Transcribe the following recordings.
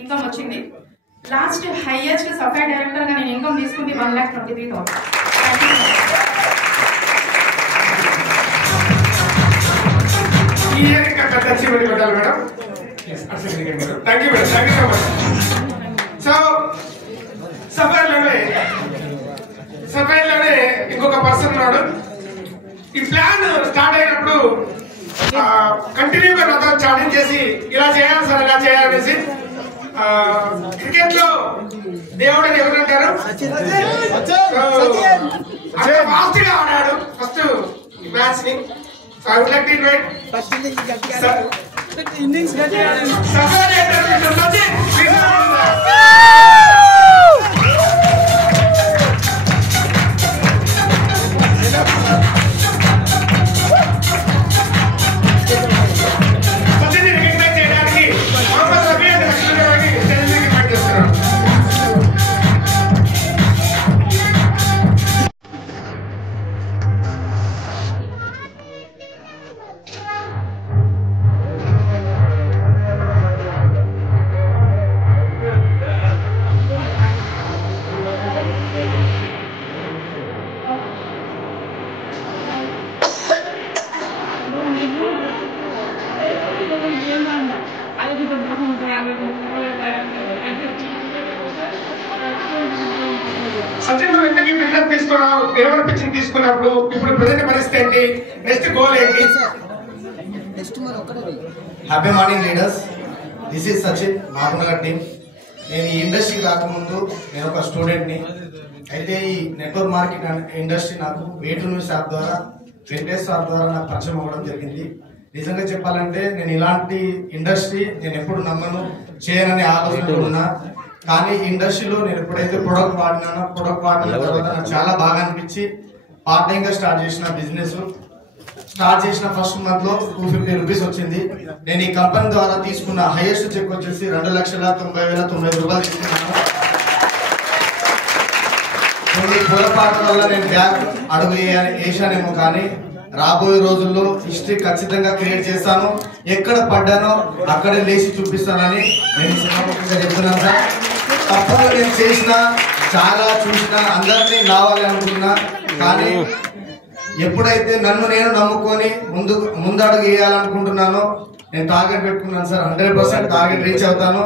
Income వచ్చింది. Last highest software director గా నేను ఇన్కమ్ తీసుకుంది 1,23,000. ఈ ఇయర్ ఇంకా పెద్ద అచీవ్మెంట్ పెట్టాలి madam. Thank you madam, thank you so much. So సఫైర్లోనే ఇంకొక పర్సన్ ఉన్నాడు. ఈ ప్లాన్ స్టార్ట్ అయినప్పుడు కంటిన్యూగా నాతో చాటింగ్ చేసి ఇలా చేయాలి సార్, ఇలా చేయాలనేసి. క్రికెట్ లో దేవుడు అని ఎవరంటారు? ఫాస్ట్ గా ఆడాడు ఫస్ట్ మ్యాచ్ ని. I would like to invite Sachin ఎందుకు బిజినెస్ తీసుకున్నావు, ఎవరి పిచ్చింగ్ తీసుకున్నప్పుడు ఇప్పుడు ప్రజెంట్ పరిస్థితి ఏంటి, నెక్స్ట్ గోల్ ఏంటి? Happy morning leaders, this is Sachin Mahabubnagar team. నేను ఈ ఇండస్ట్రీకి రాకముందు నేను ఒక స్టూడెంట్ని. అయితే ఈ నెట్వర్క్ మార్కెటింగ్ ఇండస్ట్రీ నాకు వేటు న్యూస్ యాప్ ద్వారా, వెంకటేష్ యాప్ ద్వారా నాకు పరిచయం అవ్వడం జరిగింది. నిజంగా చెప్పాలంటే నేను ఇలాంటి ఇండస్ట్రీ నేను ఎప్పుడు నమ్మను, చేయనని ఆలోచన ఉన్నా. కానీ ఇండస్ట్రీలో నేను ఎప్పుడైతే ప్రొడక్ట్ వాడినానో, ప్రొడక్ట్ వాడిన తర్వాత నాకు చాలా బాగా అనిపించి పార్ట్ టైం గా స్టార్ట్ చేసిన బిజినెస్. స్టార్ట్ చేసిన ఫస్ట్ మంత్ లో 250 రూపీస్ వచ్చింది. నేను ఈ కంపెనీ ద్వారా తీసుకున్న హైయెస్ట్ చెక్ వచ్చేసి 2,90,90 తీసుకున్నాను. కొన్ని పొరపాటు వల్ల నేను బ్యాగ్ అడుగు వేసానేమో, కానీ రాబోయే రోజుల్లో హిస్టరీ ఖచ్చితంగా క్రియేట్ చేస్తాను. ఎక్కడ పడ్డానో అక్కడే లేచి చూపిస్తానని నేను సమాపకంగా చెప్తున్నాను సార్. తప్పగా నేను చేసిన, చాలా చూసిన, అందరినీ రావాలి అనుకున్నా. కానీ ఎప్పుడైతే నన్ను నేను నమ్ముకొని ముందడుగు వేయాలనుకుంటున్నానో నేను టార్గెట్ పెట్టుకున్నాను సార్. 100% టార్గెట్ రీచ్ అవుతాను.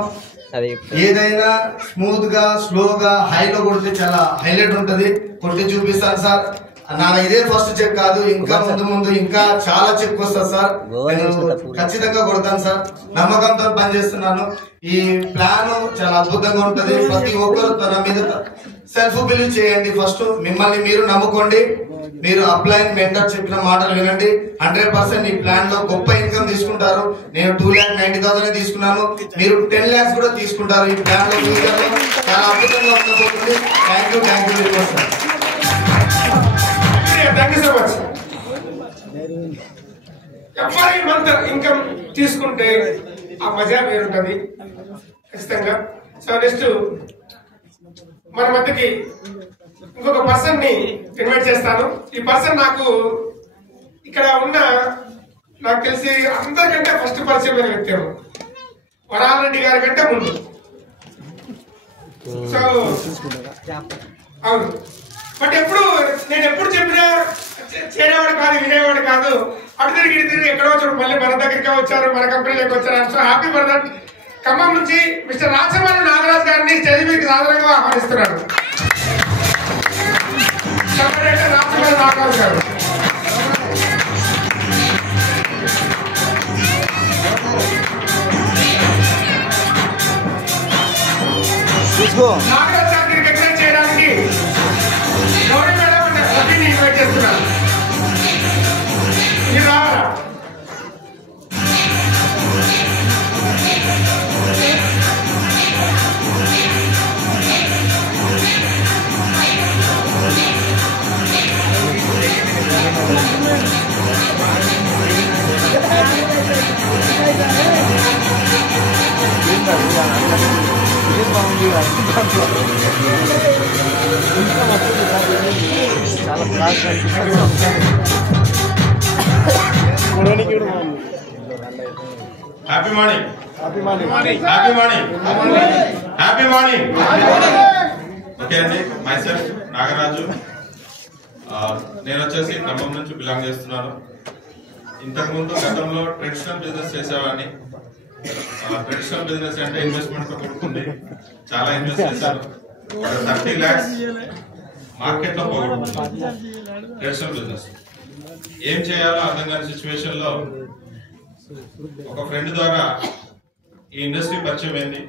ఏదైనా స్మూత్ గా, స్లోగా, హైలో కొడితే చాలా హైలైట్ ఉంటది. కొట్టి చూపిస్తాను సార్. నా ఇదే ఫస్ట్ చెక్ కాదు, ఇంకా ముందు ఇంకా చాలా చెక్ వస్తుంది సార్. నేను ఖచ్చితంగా కొడతాను సార్. నమ్మకంతో పనిచేస్తున్నాను. ఈ ప్లాన్ చాలా అద్భుతంగా ఉంటది. ప్రతి ఒక్కరు తన మీద సెల్ఫ్ బిలీవ్ చేయండి. ఫస్ట్ మిమ్మల్ని మీరు నమ్ముకోండి. మీరు అప్లైన్ మెంటర్ చెప్పిన మాటలు వినండి. 100% ఈ ప్లాన్ లో గొప్ప ఇన్కమ్ తీసుకుంటారు. నేను 2,90,000 తీసుకున్నాను. మీరు 10 lakhs కూడా తీసుకుంటారు. ఈ ప్లాన్ లో ఫ్యూచర్ లో చాలా అద్భుతంగా ఉండబోతుంది. Thank you very much sir. Thank you so much. ఎవరి మంత్ ఇన్కమ్ తీసుకుంటే ఆ మజా వేరుంటది ఖచ్చితంగా. సో నెక్స్ట్ మన మధ్యకి ఇంకొక పర్సన్ ని ఇన్వైట్ చేస్తాను. ఈ పర్సన్ నాకు ఇక్కడ ఉన్న, నాకు తెలిసి అందరికంటే ఫస్ట్ పరిచయమైన వ్యక్తి వరాల రెడ్డి గారి కంటే ముందు. సో అవును, బట్ నేను ఎప్పుడు చెప్పినా చేరేవాడు కాదు, వినేవాడు కాదు. అటు తిరిగి ఎక్కడో వచ్చాడు, మళ్ళీ మన దగ్గరికి వచ్చారు, మన కంపెనీలోకి వచ్చారు. So happy for that. Khammam నుంచి మిస్టర్ రాచమల్లి నాగరాజు గారిని స్టేజ్ మీదకి సాధారణంగా ఆహ్వానిస్తున్నాడు. రాచమల్లి నాగరాజు గారు. నాగరాజు గారిని రికగ్నైజ్ చేయడానికి గౌరీ మేడం అంటే రవిని ఇన్వైట్ చేస్తున్నారు. మీరు రావాలా? Happy morning. Happy morning. Okay అండి, మైసెల్ఫ్ నాగరాజు. నేను వచ్చేసి ఖమ్మం నుంచి బిలాంగ్ చేస్తున్నాను. ఇంతకుముందు గతంలో ట్రెడిషనల్ బిజినెస్ చేసేవాడిని. ట్రెడిషనల్ బిజినెస్ అంటే ఇన్వెస్ట్మెంట్ తో కొడుకుంది, చాలా ఇన్వెస్ట్ చేశాను. 30 lakhs మార్కెట్ లో పోగొట్టుకున్నాను. ట్రెడిషనల్ బిజినెస్ ఏం చేయాలో అర్థం కాని సిచ్యువేషన్ లో ఒక ఫ్రెండ్ ద్వారా ఈ ఇండస్ట్రీ పరిచయం అయింది.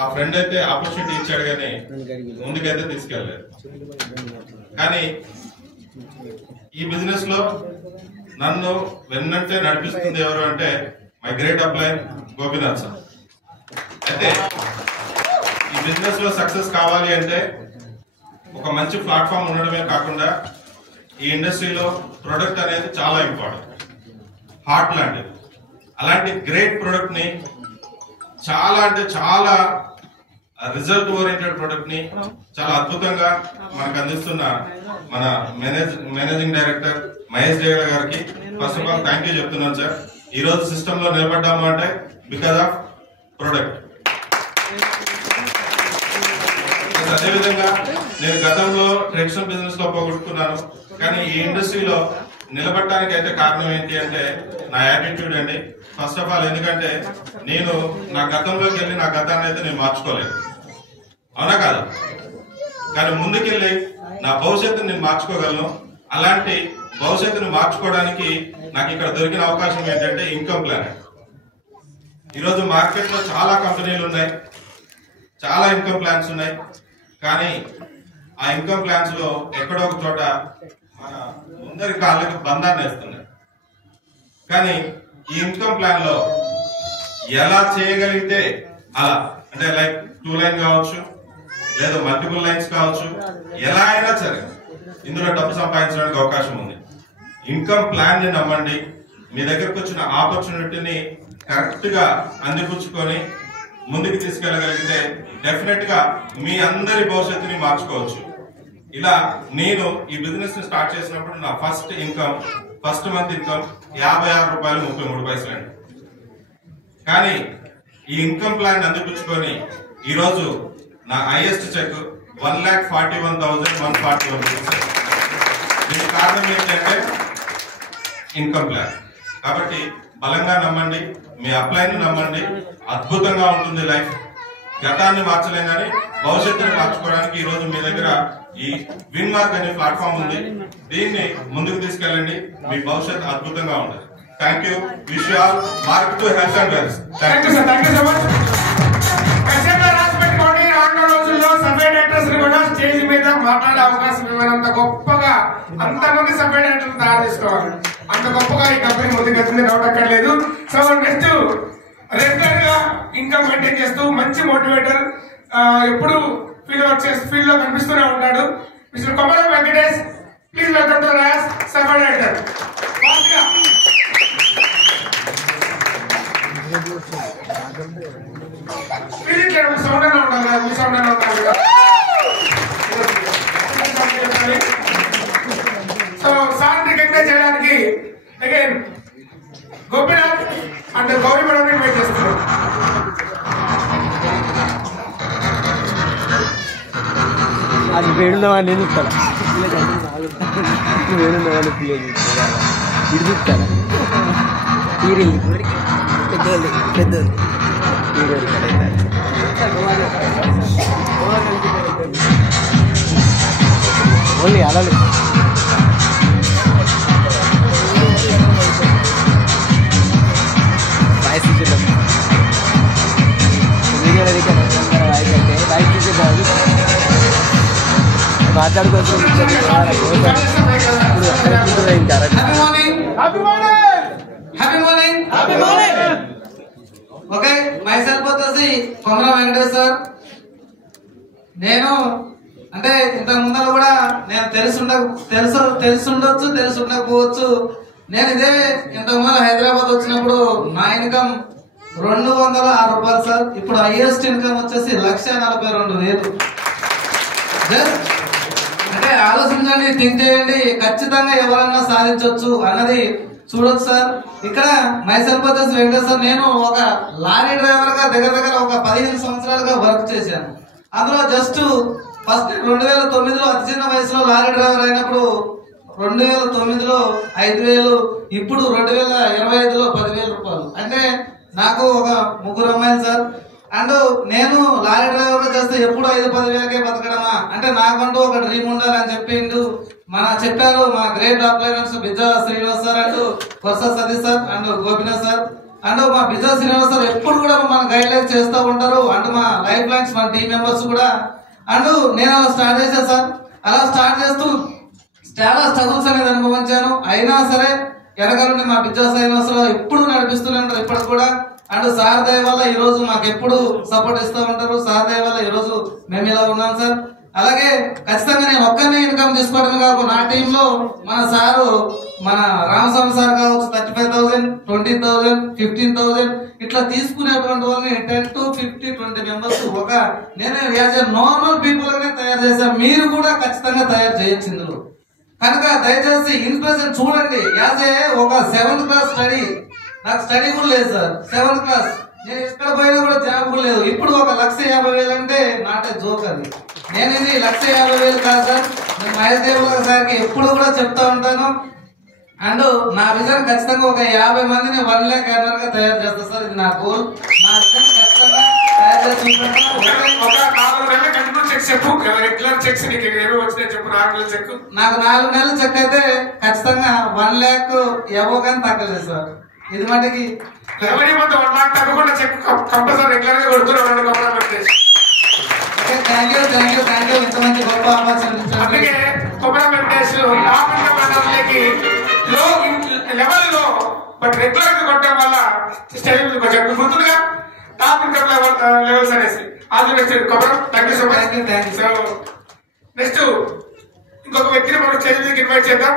ఆ ఫ్రెండ్ అయితే ఆపర్చునిటీ ఇచ్చాడు కానీ ముందుకైతే తీసుకెళ్ళలేదు. కానీ ఈ బిజినెస్ లో నన్ను వెన్నంటే నడిపిస్తుంది ఎవరు అంటే my great upline Gopinath sir. అయితే ఈ బిజినెస్ లో సక్సెస్ కావాలి అంటే ఒక మంచి ప్లాట్ఫామ్ ఉండడమే కాకుండా ఈ ఇండస్ట్రీలో ప్రొడక్ట్ అనేది చాలా ఇంపార్టెంట్, హార్ట్ లాంటిది. అలాంటి గ్రేట్ ప్రొడక్ట్ ని చాలా అంటే చాలా రిజల్ట్ ఓరియంటెడ్ ప్రొడక్ట్ ని చాలా అద్భుతంగా మనకు అందిస్తున్న మన మేనేజింగ్ డైరెక్టర్ మహేష్ దేగల గారికి first of all thank you చెప్తున్నాను సార్. ఈ రోజు సిస్టమ్ లో నిలబడ్డాము అంటే బికాస్ ఆఫ్ ప్రొడక్ట్. అదేవిధంగా నేను గతంలో ట్రెడిషనల్ బిజినెస్ లో పోగొట్టుకున్నాను, కానీ ఈ ఇండస్ట్రీలో నిలబడటానికి అయితే కారణం ఏంటి అంటే నా యాటిట్యూడ్ అండి. ఫస్ట్ ఆఫ్ ఆల్ ఎందుకంటే నేను నా గతంలోకి వెళ్ళి నా గతాన్ని అయితే నేను మార్చుకోలేదు, అవునా కాదు? కానీ ముందుకెళ్ళి నా భవిష్యత్తుని నేను మార్చుకోగలను. అలాంటి భవిష్యత్తుని మార్చుకోవడానికి నాకు ఇక్కడ దొరికిన అవకాశం ఏంటంటే ఇన్కమ్ ప్లాన్. ఈరోజు మార్కెట్ లో చాలా కంపెనీలు ఉన్నాయి, చాలా ఇన్కమ్ ప్లాన్స్ ఉన్నాయి. కానీ ఆ ఇన్కమ్ ప్లాన్స్ లో ఎక్కడో ఒక చోట మన ముందరి కాళ్ళకి బంధాన్ని వేస్తున్నాయి. కానీ ఈ ఇన్కమ్ ప్లాన్ లో ఎలా చేయగలిగితే అలా, అంటే లైక్ 2 లైన్ కావచ్చు, లేదా మల్టిపుల్ లైన్స్ కావచ్చు, ఎలా అయినా సరే ఇందులో డబ్బు సంపాదించడానికి అవకాశం ఉంది. ఇన్కమ్ ప్లాన్ ని నమ్మండి. మీ దగ్గరకు వచ్చిన ఆపర్చునిటీని కరెక్ట్ గా అందిపుచ్చుకొని ముందుకు తీసుకెళ్లగలిగితే డెఫినెట్ గా మీ అందరి భవిష్యత్తుని మార్చుకోవచ్చు. ఇలా నేను ఈ బిజినెస్ ని స్టార్ట్ చేసినప్పుడు నా ఫస్ట్ మంత్ ఇన్కమ్ 56 రూపాయలు 33 పైసలు అండి. కానీ ఈ ఇన్కమ్ ప్లాన్ అందిపుచ్చుకొని ఈ రోజు నా హైయెస్ట్ చెక్ 1,41,141 రూపీస్. దీనికి కారణం ఏంటంటే ఇన్కమ్ ప్లాన్. కాబట్టి బలంగా నమ్మండి, మీ అప్లైన్ నమ్మండి, అద్భుతంగా ఉంటుంది లైఫ్. గతాన్ని మార్చలేం కానీ భవిష్యత్తుని మార్చుకోవడానికి ఈ రోజు మీ దగ్గర ఈ విన్ మార్క్ అనే ప్లాట్ఫామ్ ఉంది. దీన్ని ముందుకు తీసుకెళ్ళండి, మీ భవిష్యత్తు అద్భుతంగా ఉంటుంది. Thank you. Wish you all mark to health and wealth. Thank you sir, thank you so much. ఖచ్చితంగా రాసి పెట్టుకోండి, రానున్న రోజుల్లో సర్వే డైరెక్టర్స్ ని కూడా స్టేజ్ మీద మాట్లాడే అవకాశం ఇవ్వనంత గొప్పగా అంతమంది సర్వే డైరెక్టర్లు తయారు చేసుకోవాలి. అంత గొప్పగా ఈ కంపెనీ ముందుకెళ్తుంది, డౌట్ అక్కర్లేదు. సో నెక్స్ట్ రెగ్యులర్ గా ఇన్కమ్ మెయింటైన్ చేస్తూ మంచి మోటివేటర్, ఎప్పుడు ఫీల్డ్ లో కనిపిస్తూనే ఉంటాడు mister Komaram Venkatesh. Please welcome to Ross survey director. Sound అన్న ఉండాలి కదా, మీ సౌండ్ అన్న ఉండాలి కదా. సో సార్ రికగ్నైజ్ చేయడానికి again Gopinath and Gauri madam invite చేస్తున్నారు. అది వేడున్నవాడిని నేను ఇస్తాను, వేడున్నవాడిని పిల్లలు ఇది ఇస్తాను. తీరిల్లి పెద్దోళ్ళు పెద్దోళ్ళు ఓన్లీ అలానే వాయిస్ ఇచ్చేద్దాం. వాయిస్ అంటే వాయిస్ ఇచ్చేద్దాం, మాట్లాడుకోవచ్చు. ఓకే, మైసెల్ఫ్ వచ్చేసి కొమరం వెంకటేష్ సార్. నేను అంటే ఇంతకు ముందర కూడా నేను తెలుసుండొచ్చు తెలుసుండకపోవచ్చు. నేను ఇదే ఇంతకు ముందు హైదరాబాద్ వచ్చినప్పుడు నా ఇన్కమ్ 206 రూపాయలు సార్. ఇప్పుడు హైయెస్ట్ ఇన్కమ్ వచ్చేసి 1,42,000. అంటే ఆలోచించండి, థింక్ చేయండి. ఖచ్చితంగా ఎవరన్నా సాధించవచ్చు అన్నది చూడొచ్చు సార్. ఇక్కడ మైసెల్ఫ్ వచ్చేసి వెంకటేశ్వర, నేను ఒక లారీ డ్రైవర్ గా దగ్గర దగ్గర ఒక 15 సంవత్సరాలుగా వర్క్ చేశాను. అందులో జస్ట్ ఫస్ట్ 2009లో అతి చిన్న వయసులో లారీ డ్రైవర్ అయినప్పుడు 2009లో 5,000, ఇప్పుడు 2025లో 10,000 రూపాయలు. అంటే నాకు ఒక 3 అమ్మాయిలు సార్. అండ్ నేను లారీ డ్రైవర్ గా చేస్తే ఎప్పుడు 5-10,000కే బతకడమా అంటే నాకంటూ ఒక డ్రీమ్ ఉండాలని చెప్పిండు చెప్పారు మా గ్రేట్ అప్లైనర్స్ Bijja Srinivas sir and Korasa Satish sir and Gopinath sir and మా బిజ్జా శ్రీనివాస్ సార్ ఎప్పుడు కూడా మన గైడ్ లైన్ చేస్తూ ఉంటారు. అండ్ మా లైఫ్ లైన్స్ మా టీం మెంబర్స్ కూడా. అండ్ నేను అలా స్టార్ట్ చేశాను సార్. అలా స్టార్ట్ చేస్తూ చాలా స్ట్రగుల్స్ అనేది అనుభవించాను. అయినా సరే వెనకాల నుండి మా బిజ్జా శ్రీనివాస్ ఎప్పుడు నడిపిస్తూనే ఉంటారు ఇప్పటికి కూడా. అండ్ సార్ దయ వల్ల ఈ రోజు మాకు ఎప్పుడు సపోర్ట్ ఇస్తూ ఉంటారు. సార్ దయ వల్ల ఈ రోజు మేము ఇలా ఉన్నాం సార్. అలాగే ఖచ్చితంగా నేను ఒక్కరినే ఇన్కమ్ తీసుకోవడమే కాదు, నా టీంలో మన సారు మన రామస్వామి సార్ కావచ్చు 35,000, 20,000, 15,000 ఇట్లా తీసుకునేటువంటి వాళ్ళని 10 to 50, 20 మెంబర్స్ ఒక నేను యాజ్ ఎ నార్మల్ పీపుల్ గానే తయారు చేశాను. మీరు కూడా ఖచ్చితంగా తయారు చేయొచ్చు ఇందులో. కనుక దయచేసి ఇన్స్పిరేషన్ చూడండి. యాజ్ ఏ ఒక 7th క్లాస్ స్టడీ, నాకు స్టడీ కూడా లేదు సార్. 7th క్లాస్ నేను ఎక్కడ పోయినా కూడా జాబ్ కూడా లేదు. ఇప్పుడు 1,50,000 అంటే నాట్ ఏ జోక్. అది నేను ఇది 1,50,000 కాదు సార్. నేను మహేష్ దేవ్ సార్కి ఎప్పుడు కూడా చెప్తా ఉంటాను. అండ్ నా విజన్ ఖచ్చితంగా ఒక 50 మందిని 1 lakh earner గా తయారు చేస్తా సార్. ఇది నా గోల్. నా విజన్ ఖచ్చితంగా తయారు చేస్తుంటాను. నాకు 4 నెలల చెక్ అయితే ఖచ్చితంగా 1 lakh ఎవో కానీ తగ్గలేదు సార్. ఇది మటుకి థ్యాంక్ యూ ఇంత మంచి గొప్ప ఆపర్చునిటీ. లెవెల్లో బట్ రెగ్యులర్ గా కొట్టడం వల్ల స్టైల్ కొంచెం గుర్తులుగా టాప్ ఇన్కమ్ లెవెల్స్ అనేసి thank you so much. So next ఇంకొక వ్యక్తిని మనం స్టేజ్ మీదకి ఇన్వైట్ చేద్దాం.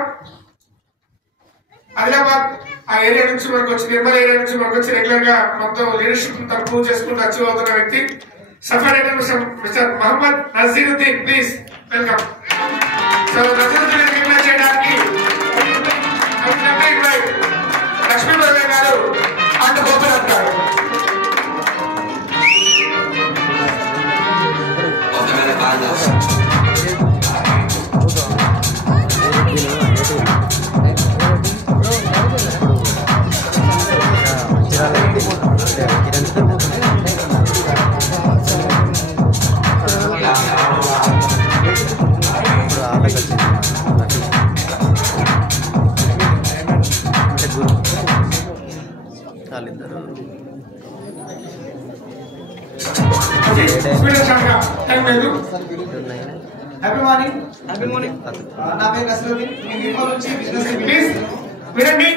ఆదిలాబాద్ ఆ ఏరియా నుంచి మనకు వచ్చి నిర్మల్ ఏరియా నుంచి మనకు వచ్చి రెగ్యులర్ గా మొత్తం లీడర్షిప్ తను ప్రూవ్ చేసుకుంటూ అచీవ్ అవుతున్న వ్యక్తి సఫర్ mister Mohammed Nasiruddin. Please welcome. So Nasiruddin invite చేయడానికి Lakshmibai garu and Gopinath garu. Happy morning. నా పేరు నసరుద్దీన్. నేను నిర్మల్ నుంచి బిజినెస్ వినండి.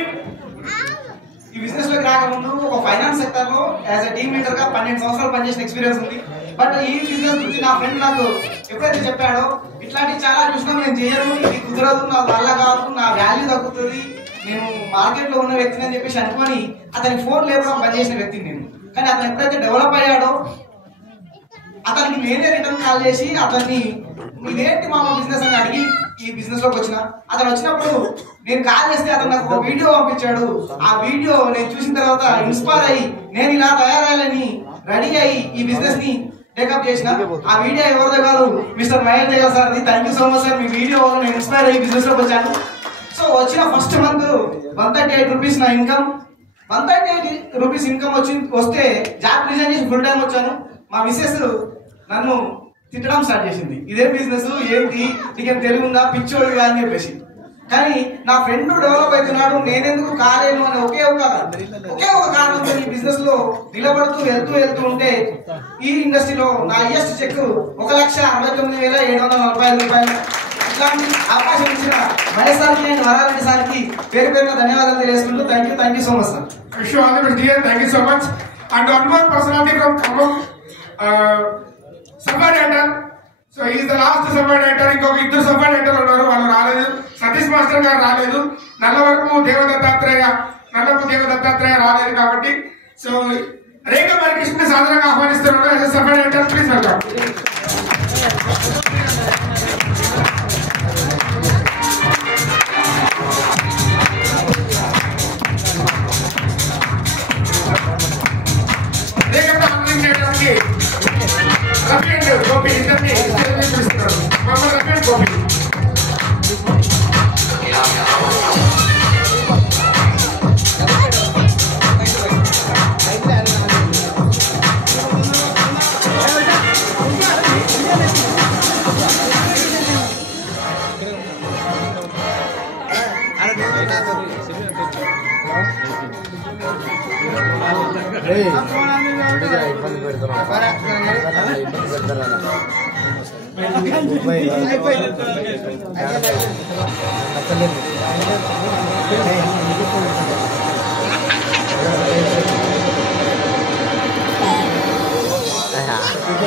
ఈ బిజినెస్ లోకి రాకముందు ఒక ఫైనాన్స్ సెక్టర్ లో యాజ్ ఎ టీమ్ లీడర్ గా 12 సంవత్సరాలు పనిచేసిన ఎక్స్పీరియన్స్ ఉంది. బట్ ఈ బిజినెస్ గురించి నా ఫ్రెండ్ నాకు ఎప్పుడైతే చెప్పాడో ఇట్లాంటివి చాలా చూసినా నేను చేయను, ఇది కుదరదు, నా వల్ల కాదు, నా వాల్యూ తగ్గుతుంది, నేను మార్కెట్ లో ఉన్న వ్యక్తిని అని చెప్పేసి అనుకొని అతని ఫోన్ లేపడం పనిచేసిన వ్యక్తిని నేను. కానీ అతను ఎప్పుడైతే డెవలప్ అయ్యాడో అతనికి నేనే రిటర్న్ కాల్ చేసి అతన్ని ఇదేంటి మామ బిజినెస్ అని అడిగి ఈ బిజినెస్ లోకి వచ్చిన. అతను వచ్చినప్పుడు నేను కాల్ చేస్తే అతను నాకు ఒక వీడియో పంపించాడు. ఆ వీడియో నేను చూసిన తర్వాత ఇన్స్పైర్ అయ్యి నేను ఇలా తయారయ్యాలని రెడీ అయ్యి ఈ బిజినెస్ ని టేకప్ చేసిన. ఆ వీడియో ఎవరిదో కాదు, mister Mahesh Dev sir. Thank you so much sir. మీ వీడియో వల్ల నేను ఇన్స్పైర్ అయ్యి బిజినెస్ లోకి వచ్చాను. సో వచ్చిన ఫస్ట్ మంత్ 138 రూపీస్ నా ఇన్కమ్. 138 రూపీస్ ఇన్కమ్ వస్తే జాబ్ రిజైన్ చేసి ఫుల్ టైం వచ్చాను. మా మిస్సెస్ నన్ను తిట్టడం స్టార్ట్ చేసింది, ఇదే బిజినెస్ ఏంటి, నీకేం తెలివి ఉందా, పిచ్చోడు అని చెప్పేసి. కానీ నా ఫ్రెండ్ డెవలప్ అవుతున్నాడు, నేనెందుకు కాలేను అని ఒకే ఒక కారణంతో ఈ బిజినెస్ లో నిలబడుతూ వెళ్తూ ఉంటే ఈ ఇండస్ట్రీలో నా హైయెస్ట్ చెక్ 1,69,745 రూపాయలు. ఇట్లాంటి అవకాశం ఇచ్చిన మహేష్ సార్కి అండ్ వరారెడ్డి సార్కి పేరు పేరున ధన్యవాదాలు తెలియజేసుకుంటూ thank you so much sir. Wish you all the best, dear. Thank you so much. And one more personality from Khammam, Safar Director. So he is the last Safar Director. ఇంకొక ఇద్దరు suffer director ఉన్నారు, వాళ్ళు రాలేదు. Satish master గారు రాలేదు. నల్లపు దేవదత్తాత్రేయ రాలేదు కాబట్టి so Rekha Marikrishna సాధారణంగా ఆహ్వానిస్తున్నాడు. యాజ్ సఫర్ డైరెక్టర్ ప్లీజ్ వెల్కమ్. ఇబ్బంది పెడుతున్నాం ఇబ్బంది పెడతారా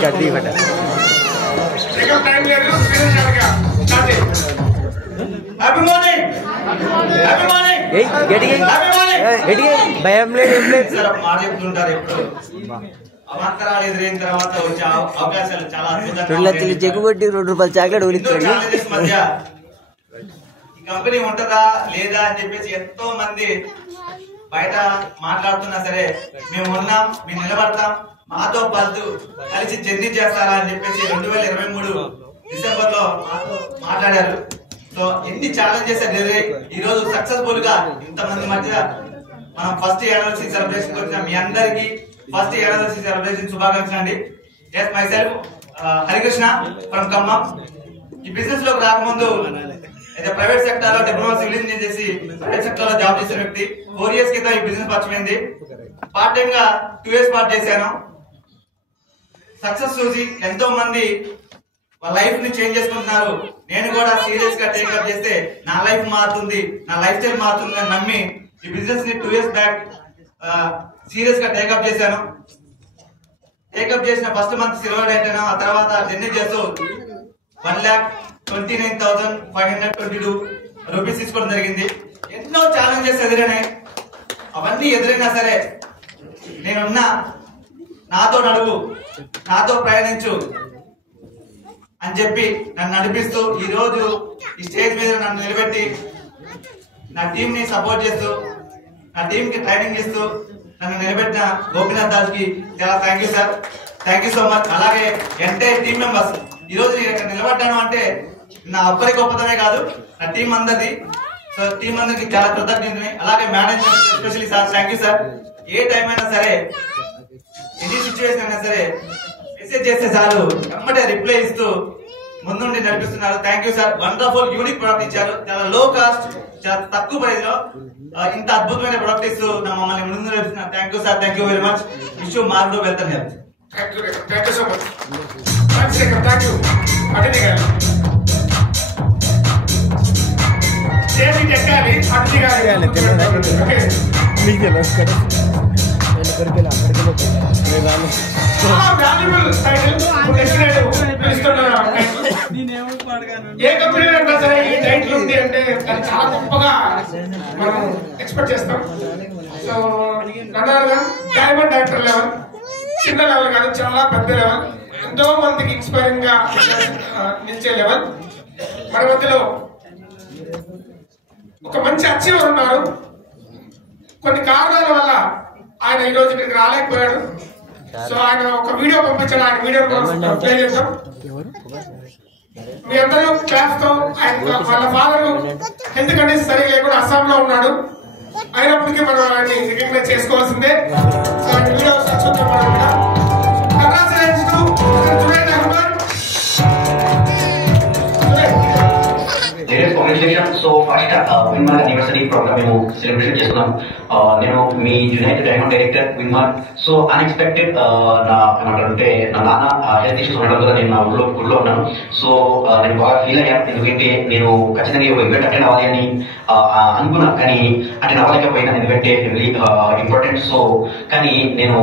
గడ్డి పడ్డ భయం లేదు ఏం లేదు మాట చెప్తుంటారు ఎప్పుడు అవాంతరాలు ఎదురైన తర్వాత వచ్చే అవకాశాలు చాలా అద్భుతంగా చెక్కుబట్టి ₹2 చాక్లెట్ challenges మధ్య ఈ కంపెనీ ఉంటుందా లేదా అని చెప్పేసి ఎంతో మంది బయట మాట్లాడుతున్నా సరే మేము ఉన్నాం, మేము నిలబడతాం, మాతో పాటు కలిసి జర్నీ చేస్తారా అని చెప్పేసి 2023 డిసెంబర్ లో మాతో మాట్లాడారు. సో ఎన్ని ఛాలెంజెస్ ఎదురై ఈ రోజు సక్సెస్ఫుల్ గా ఇంతమంది మధ్య మనం ఫస్ట్ యానివర్సరీ సెలబ్రేషన్ వచ్చిన మీ అందరికి ఫస్ట్ యానివర్సరీ సెలబ్రేషన్ శుభాకాంక్షలు అండి. Yes myself Harikrishna from Khammam. ఈ బిజినెస్ లోకి రాకముందు అయితే ప్రైవేట్ సెక్టర్ లో డిప్లొమా సివిల్ ఇంజనీర్ చేసి ప్రైవేట్ సెక్టర్ లో జాబ్ చేసిన వ్యక్తి. 4 years క్రితం ఈ బిజినెస్ పరిచయమైంది. పార్ట్ టైం గా 2 years పార్ట్ చేశాను. సక్సెస్ చూసి ఎంతో మంది వాళ్ళ లైఫ్ ని చేంజ్ చేసుకుంటున్నారు. నేను కూడా సీరియస్ గా టేకప్ చేస్తే నా లైఫ్ మారుతుంది, నా లైఫ్ స్టైల్ మారుతుంది అని నమ్మి ఈ బిజినెస్ ని 2 years బ్యాక్ సీరియస్ గా టేకప్ చేశాను. టేకప్ చేసిన ఫస్ట్ మంత్ సిల్వర్ అయిపోయాను. ఆ తర్వాత జర్నీ చేస్తూ 1,29,522 రూపీస్ తీసుకోవడం జరిగింది. ఎన్నో ఛాలెంజెస్ ఎదురైనాయి. అవన్నీ ఎదురైనా సరే నేనున్నా, నాతో నడువు, నాతో ప్రయాణించు అని చెప్పి నన్ను నడిపిస్తూ ఈ రోజు ఈ స్టేజ్ మీద నన్ను నిలబెట్టి నా టీం ని సపోర్ట్ చేస్తూ నా టీం కి ట్రైనింగ్ ఇస్తూ నన్ను నిలబెట్టిన గోపీనాథ్ దాస్ కి చాలా thank you sir, thank you so much. అలాగే ఎంటైర్ టీం మెంబర్స్ ఈ రోజు నేను ఇక్కడ నిలబడ్డాను అంటే నా ఒక్కరి గొప్పతనే కాదు, నా టీం అందరిది. సో టీం అందరికి చాలా కృతజ్ఞతని. అలాగే management especially sir thank you sir. A time అయినా సరే, ఎన్ని సిచ్యువేషన్ అయినా సరే మెసేజ్ చేస్తే చాలు వెంబడే రిప్లై ఇస్తూ ముందుండి నడిపిస్తున్నారు. Thank you sir. Wonderful unique product ఇచ్చారు. చాలా లో కాస్ట్, చాలా తక్కువ ప్రైస్ లో ఇంత అద్భుతమైన ప్రొడక్ట్ ఇస్తూ మమ్మల్ని ముందు నడిపిస్తున్నారు. Thank you sir, thank you very much. Wish you మార్డు welcome health. Thank you so much. Thank you attend గారు. చేసి ఎక్కాలి, అటెండ్ గారు. ఓకే ఏ కంపెనీ అయినా సరే ఈ టైటిల్ ఉంది అంటే దాన్ని చాలా గొప్పగా మనం ఎక్స్పెక్ట్ చేస్తాం. సో నన్నగా డైమండ్ డైరెక్టర్ లెవెల్, చిన్న లెవెల్ కాదు, చాలా పెద్ద లెవెల్, ఎంతో మందికి ఇన్స్పైరింగ్ గా నిలిచే లెవెల్. మన మధ్యలో ఒక మంచి అచీవర్ ఉన్నారు. కొన్ని కారణాల వల్ల ఆయన ఈ రోజు ఇక్కడికి రాలేకపోయాడు. సో ఆయన ఒక వీడియో పంపించాడు. ఆయన వీడియో ప్లే చేద్దాం. మీ అందరూ క్లాస్ తో ఆయన వాళ్ళ ఫాదర్ హెల్త్ కండిషన్ సరిగా లేకుండా అస్సాంలో ఉన్నాడు. అయినప్పటికీ మనం ఆయన్ని రికగ్నైజ్ చేసుకోవాల్సిందే. సో ఆయన వీడియో చూద్దాం. So first Winmark anniversary programme మేము సెలబ్రేషన్ చేస్తున్నాం. నేను మీ united diamond director Winmark. So unexpected నా ఏమంటారంటే నా నాన్న హెల్త్ ఇష్యూస్ ఉండడం వల్ల నేను నా ఊళ్ళో ఉన్నాను. సో నేను బాగా ఫీల్ అయ్యాను. ఎందుకంటే నేను ఖచ్చితంగా ఒక ఈవెంట్ అటెండ్ అవ్వాలి అని అనుకున్నా, కానీ అటెండ్ అవ్వలేకపోయినా. ఎందుకంటే వెరీ ఇంపార్టెంట్. సో కానీ నేను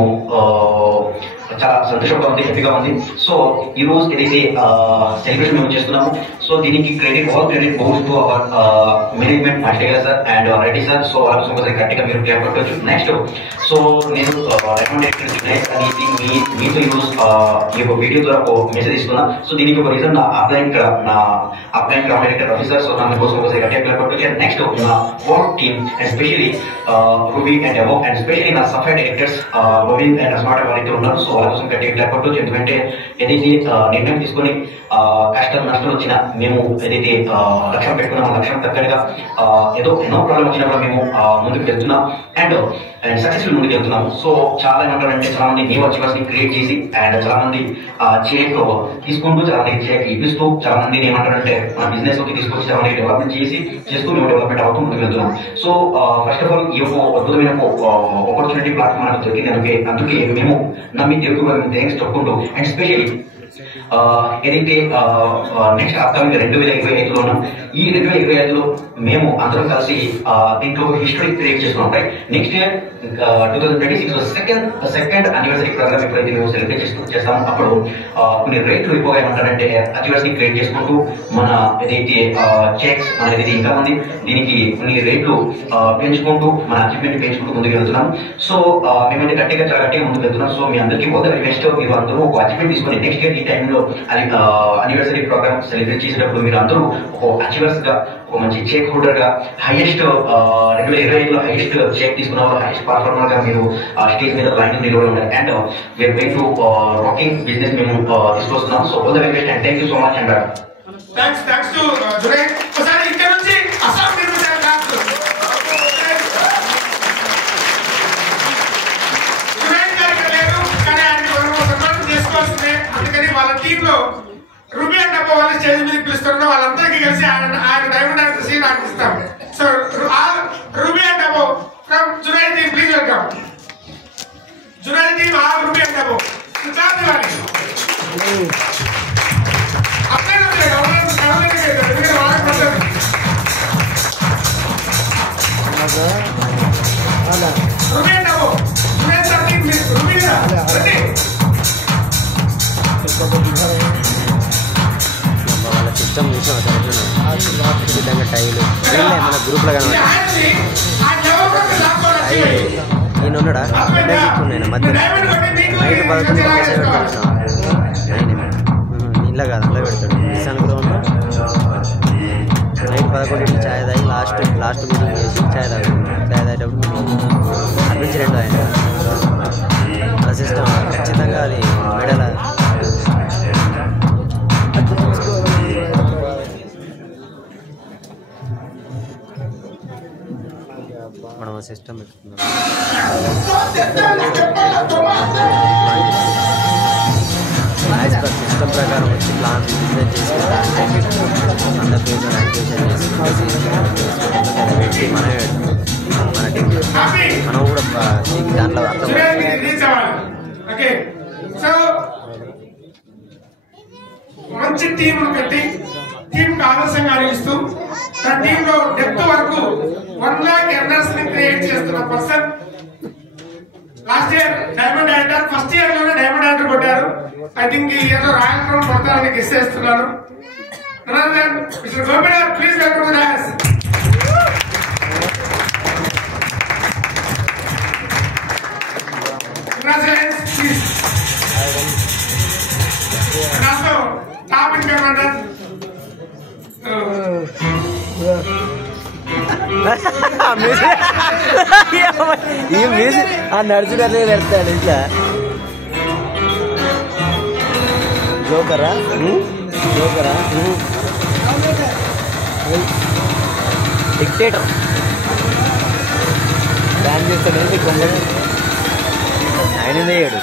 చాలా సంతోషంగా ఉంది, హ్యాపీగా ఉంది. సో ఈ రోజు ఏదైతే సెలబ్రేషన్ మేము చేస్తున్నాము, సో దీనికి all credit goes to our management master sir and Reddy sir. So వాళ్ళకి ఒకసారి గట్టిగా మీరు క్లియర్ కొట్టవచ్చు. నెక్స్ట్ సో నేను డైమండ్ డైరెక్టర్ అనేది మీతో ఈరోజు ఈ యొక్క వీడియో ద్వారా ఒక మెసేజ్ ఇస్తున్నా. సో దీనికి ఒక రీజన్ నా అప్లైన్ గ్రామ డైరెక్టర్ రవి సార్. సో దాని కోసం ఒకసారి గట్టిగా క్లియర్ కొట్టవచ్చు. నెక్స్ట్ నా work team especially ruby and above and specially నా సఫై డైరెక్టర్స్ రవి అండ్ స్మార్ట్ వాళ్ళైతే ఉన్నారు. సో వాళ్ళ కోసం గట్టిగా క్లియర్ కొట్టవచ్చు. ఎందుకంటే ఏదైతే నిర్ణయం తీసుకొని కష్టం నష్టం వచ్చినా మేము ఏదైతే లక్ష్యం పెట్టుకున్నామో లక్ష్యం తగ్గట్టుగా ఏదో ఎన్నో ప్రాబ్లం వచ్చినా కూడా మేము ముందుకు వెళ్తున్నాం అండ్ సక్సెస్ఫుల్ ముందుకు వెళ్తున్నాము. సో చాలా ఏమంటారంటే చాలా మంది న్యూ అచీవర్స్ ని క్రియేట్ చేసి అండ్ చాలా మంది చేక్ తీసుకుంటూ చాలా మంది చేక్ ఇప్పిస్తూ చాలా మందిని ఏమంటారంటే మన బిజినెస్ లోకి తీసుకొచ్చి చాలా మంది డెవలప్మెంట్ చేస్తూ మేము డెవలప్మెంట్ అవుతూ ముందుకు వెళ్తున్నాం. సో ఫస్ట్ ఆఫ్ ఆల్ ఈ యొక్క అద్భుతమైన ఆపర్చునిటీ ప్లాట్ఫామ్ మనకు దొరికింది. అందుకే మేము నమ్మి దేవుడు థ్యాంక్స్ చెప్పుకుంటూ అండ్ స్పెషల్లీ ఏదైతే నెక్స్ట్ అప్కమింగ్ 2025లో ఉన్నాం. ఈ 2025లో మేము అందరం కలిసి దీంట్లో హిస్టరీ క్రియేట్ చేస్తున్నాం. Right, next year 2026 second anniversary program ఎప్పుడైతే మేము సెలబ్రేట్ చేస్తామో అప్పుడు కొన్ని రేట్లు ఎక్కువగా ఏమంటారంటే అచీవర్స్ ని క్రియేట్ చేసుకుంటూ మన ఏదైతే చెక్స్ మన ఏదైతే ఇంకా ఉంది దీనికి కొన్ని రేట్లు పెంచుకుంటూ మన అచీవ్మెంట్ పెంచుకుంటూ ముందుకు వెళ్తున్నాం. సో మేమైతే చాలా గట్టిగా ముందుకు వెళ్తున్నాం. సో మీ అందరికీ పోతే బెస్ట్ మీరు అందరూ ఒక అచీవ్మెంట్ తీసుకొని నెక్స్ట్ ఇయర్ ఈ టైంలో అది అనివర్సరీ ప్రోగ్రామ్ సెలబ్రేట్ చేసేటప్పుడు మీరు అందరూ ఒక అచీవర్స్ గా ఒక మంచి చెక్ హోల్డర్ గా హైయెస్ట్ 2025లో హైయెస్ట్ చెక్ తీసుకున్న వాళ్ళు హైయెస్ట్ పర్ఫార్మర్ గా మీరు స్టేజ్ మీద లైన్ నిలబడి ఉంటారు. And we're going to rocking business మేము తీసుకొస్తున్నాం. So all the very best and thank you so much. And thanks to Junaid. ఒకసారి ఇక్కడ నుంచి అస్సాం నిర్మించారు జునైద్ గారు ఇక్కడ లేరు కానీ ఆయన్ని మనం సన్మానం చేసుకోవాల్సిందే. అందుకని వాళ్ళ టీమ్ లో రూబీ అండ్ అబ్బో వాళ్ళు స్టేజ్ మీద పిలుస్తున్నారు. వాళ్ళందరికీ కలిసి ఆయన డైమండ్ యాక్టర్ సీన్ ఆర్టిస్తాం. సో రూబీ అండ్ అబ్బో from Junaid team, please welcome Junaid team all Ruby and అబ్బో. క్లాస్ ఇవ్వాలి. వాళ్ళ సిస్టమ్ చూసాం టైలు మన గ్రూప్ లో కనబడి నేను ఉన్నాడా మధ్య నైట్ 11 నీళ్ళ కాదు అందులో పెడతాడు కిసాన్ గ్రౌండ్. నైట్ 11 ఛాయ్ తాగి లాస్ట్ మీటింగ్ చేసి ఛాయ్ తాగేటప్పుడు అటు నుంచి 2 ఆయన ఆ సిస్టమ్ ఖచ్చితంగా అది మెడల మనం సిస్టమ్ పెట్టుకున్నాం. యాజ్ పర్ సిస్టమ్ ప్రకారం వచ్చి ప్లాన్ డిజైన్ చేసుకుంటా అందరి పేరు యాక్టివేషన్ చేసుకుంటే మనమే మన టీం మనం కూడా దాంట్లో మంచి టీం పెట్టి టీం ఆదర్శంగా ఇస్తూ తన టీమ్ లో డెప్త్ వరకు 1 lakh ఎర్నర్స్ ని క్రియేట్ చేస్తున్న person. Last year diamond actor, first year లోనే డైమండ్ యాక్టర్ కొట్టారు. ఐ థింక్ ఈ ఇయర్ లో రాయల్ క్రౌన్ కొడతారని గెస్ చేస్తున్నాను. Mister Gopinath, please welcome to the dance. Congratulations, please. And also, top income runner. ఈ music ఆ నడుచుకుంటే పెడతాడు ఇట్లా జోకరా డిక్టేటర్ డాన్స్ చేస్తాడు కొందరు ఆయన వేయడు.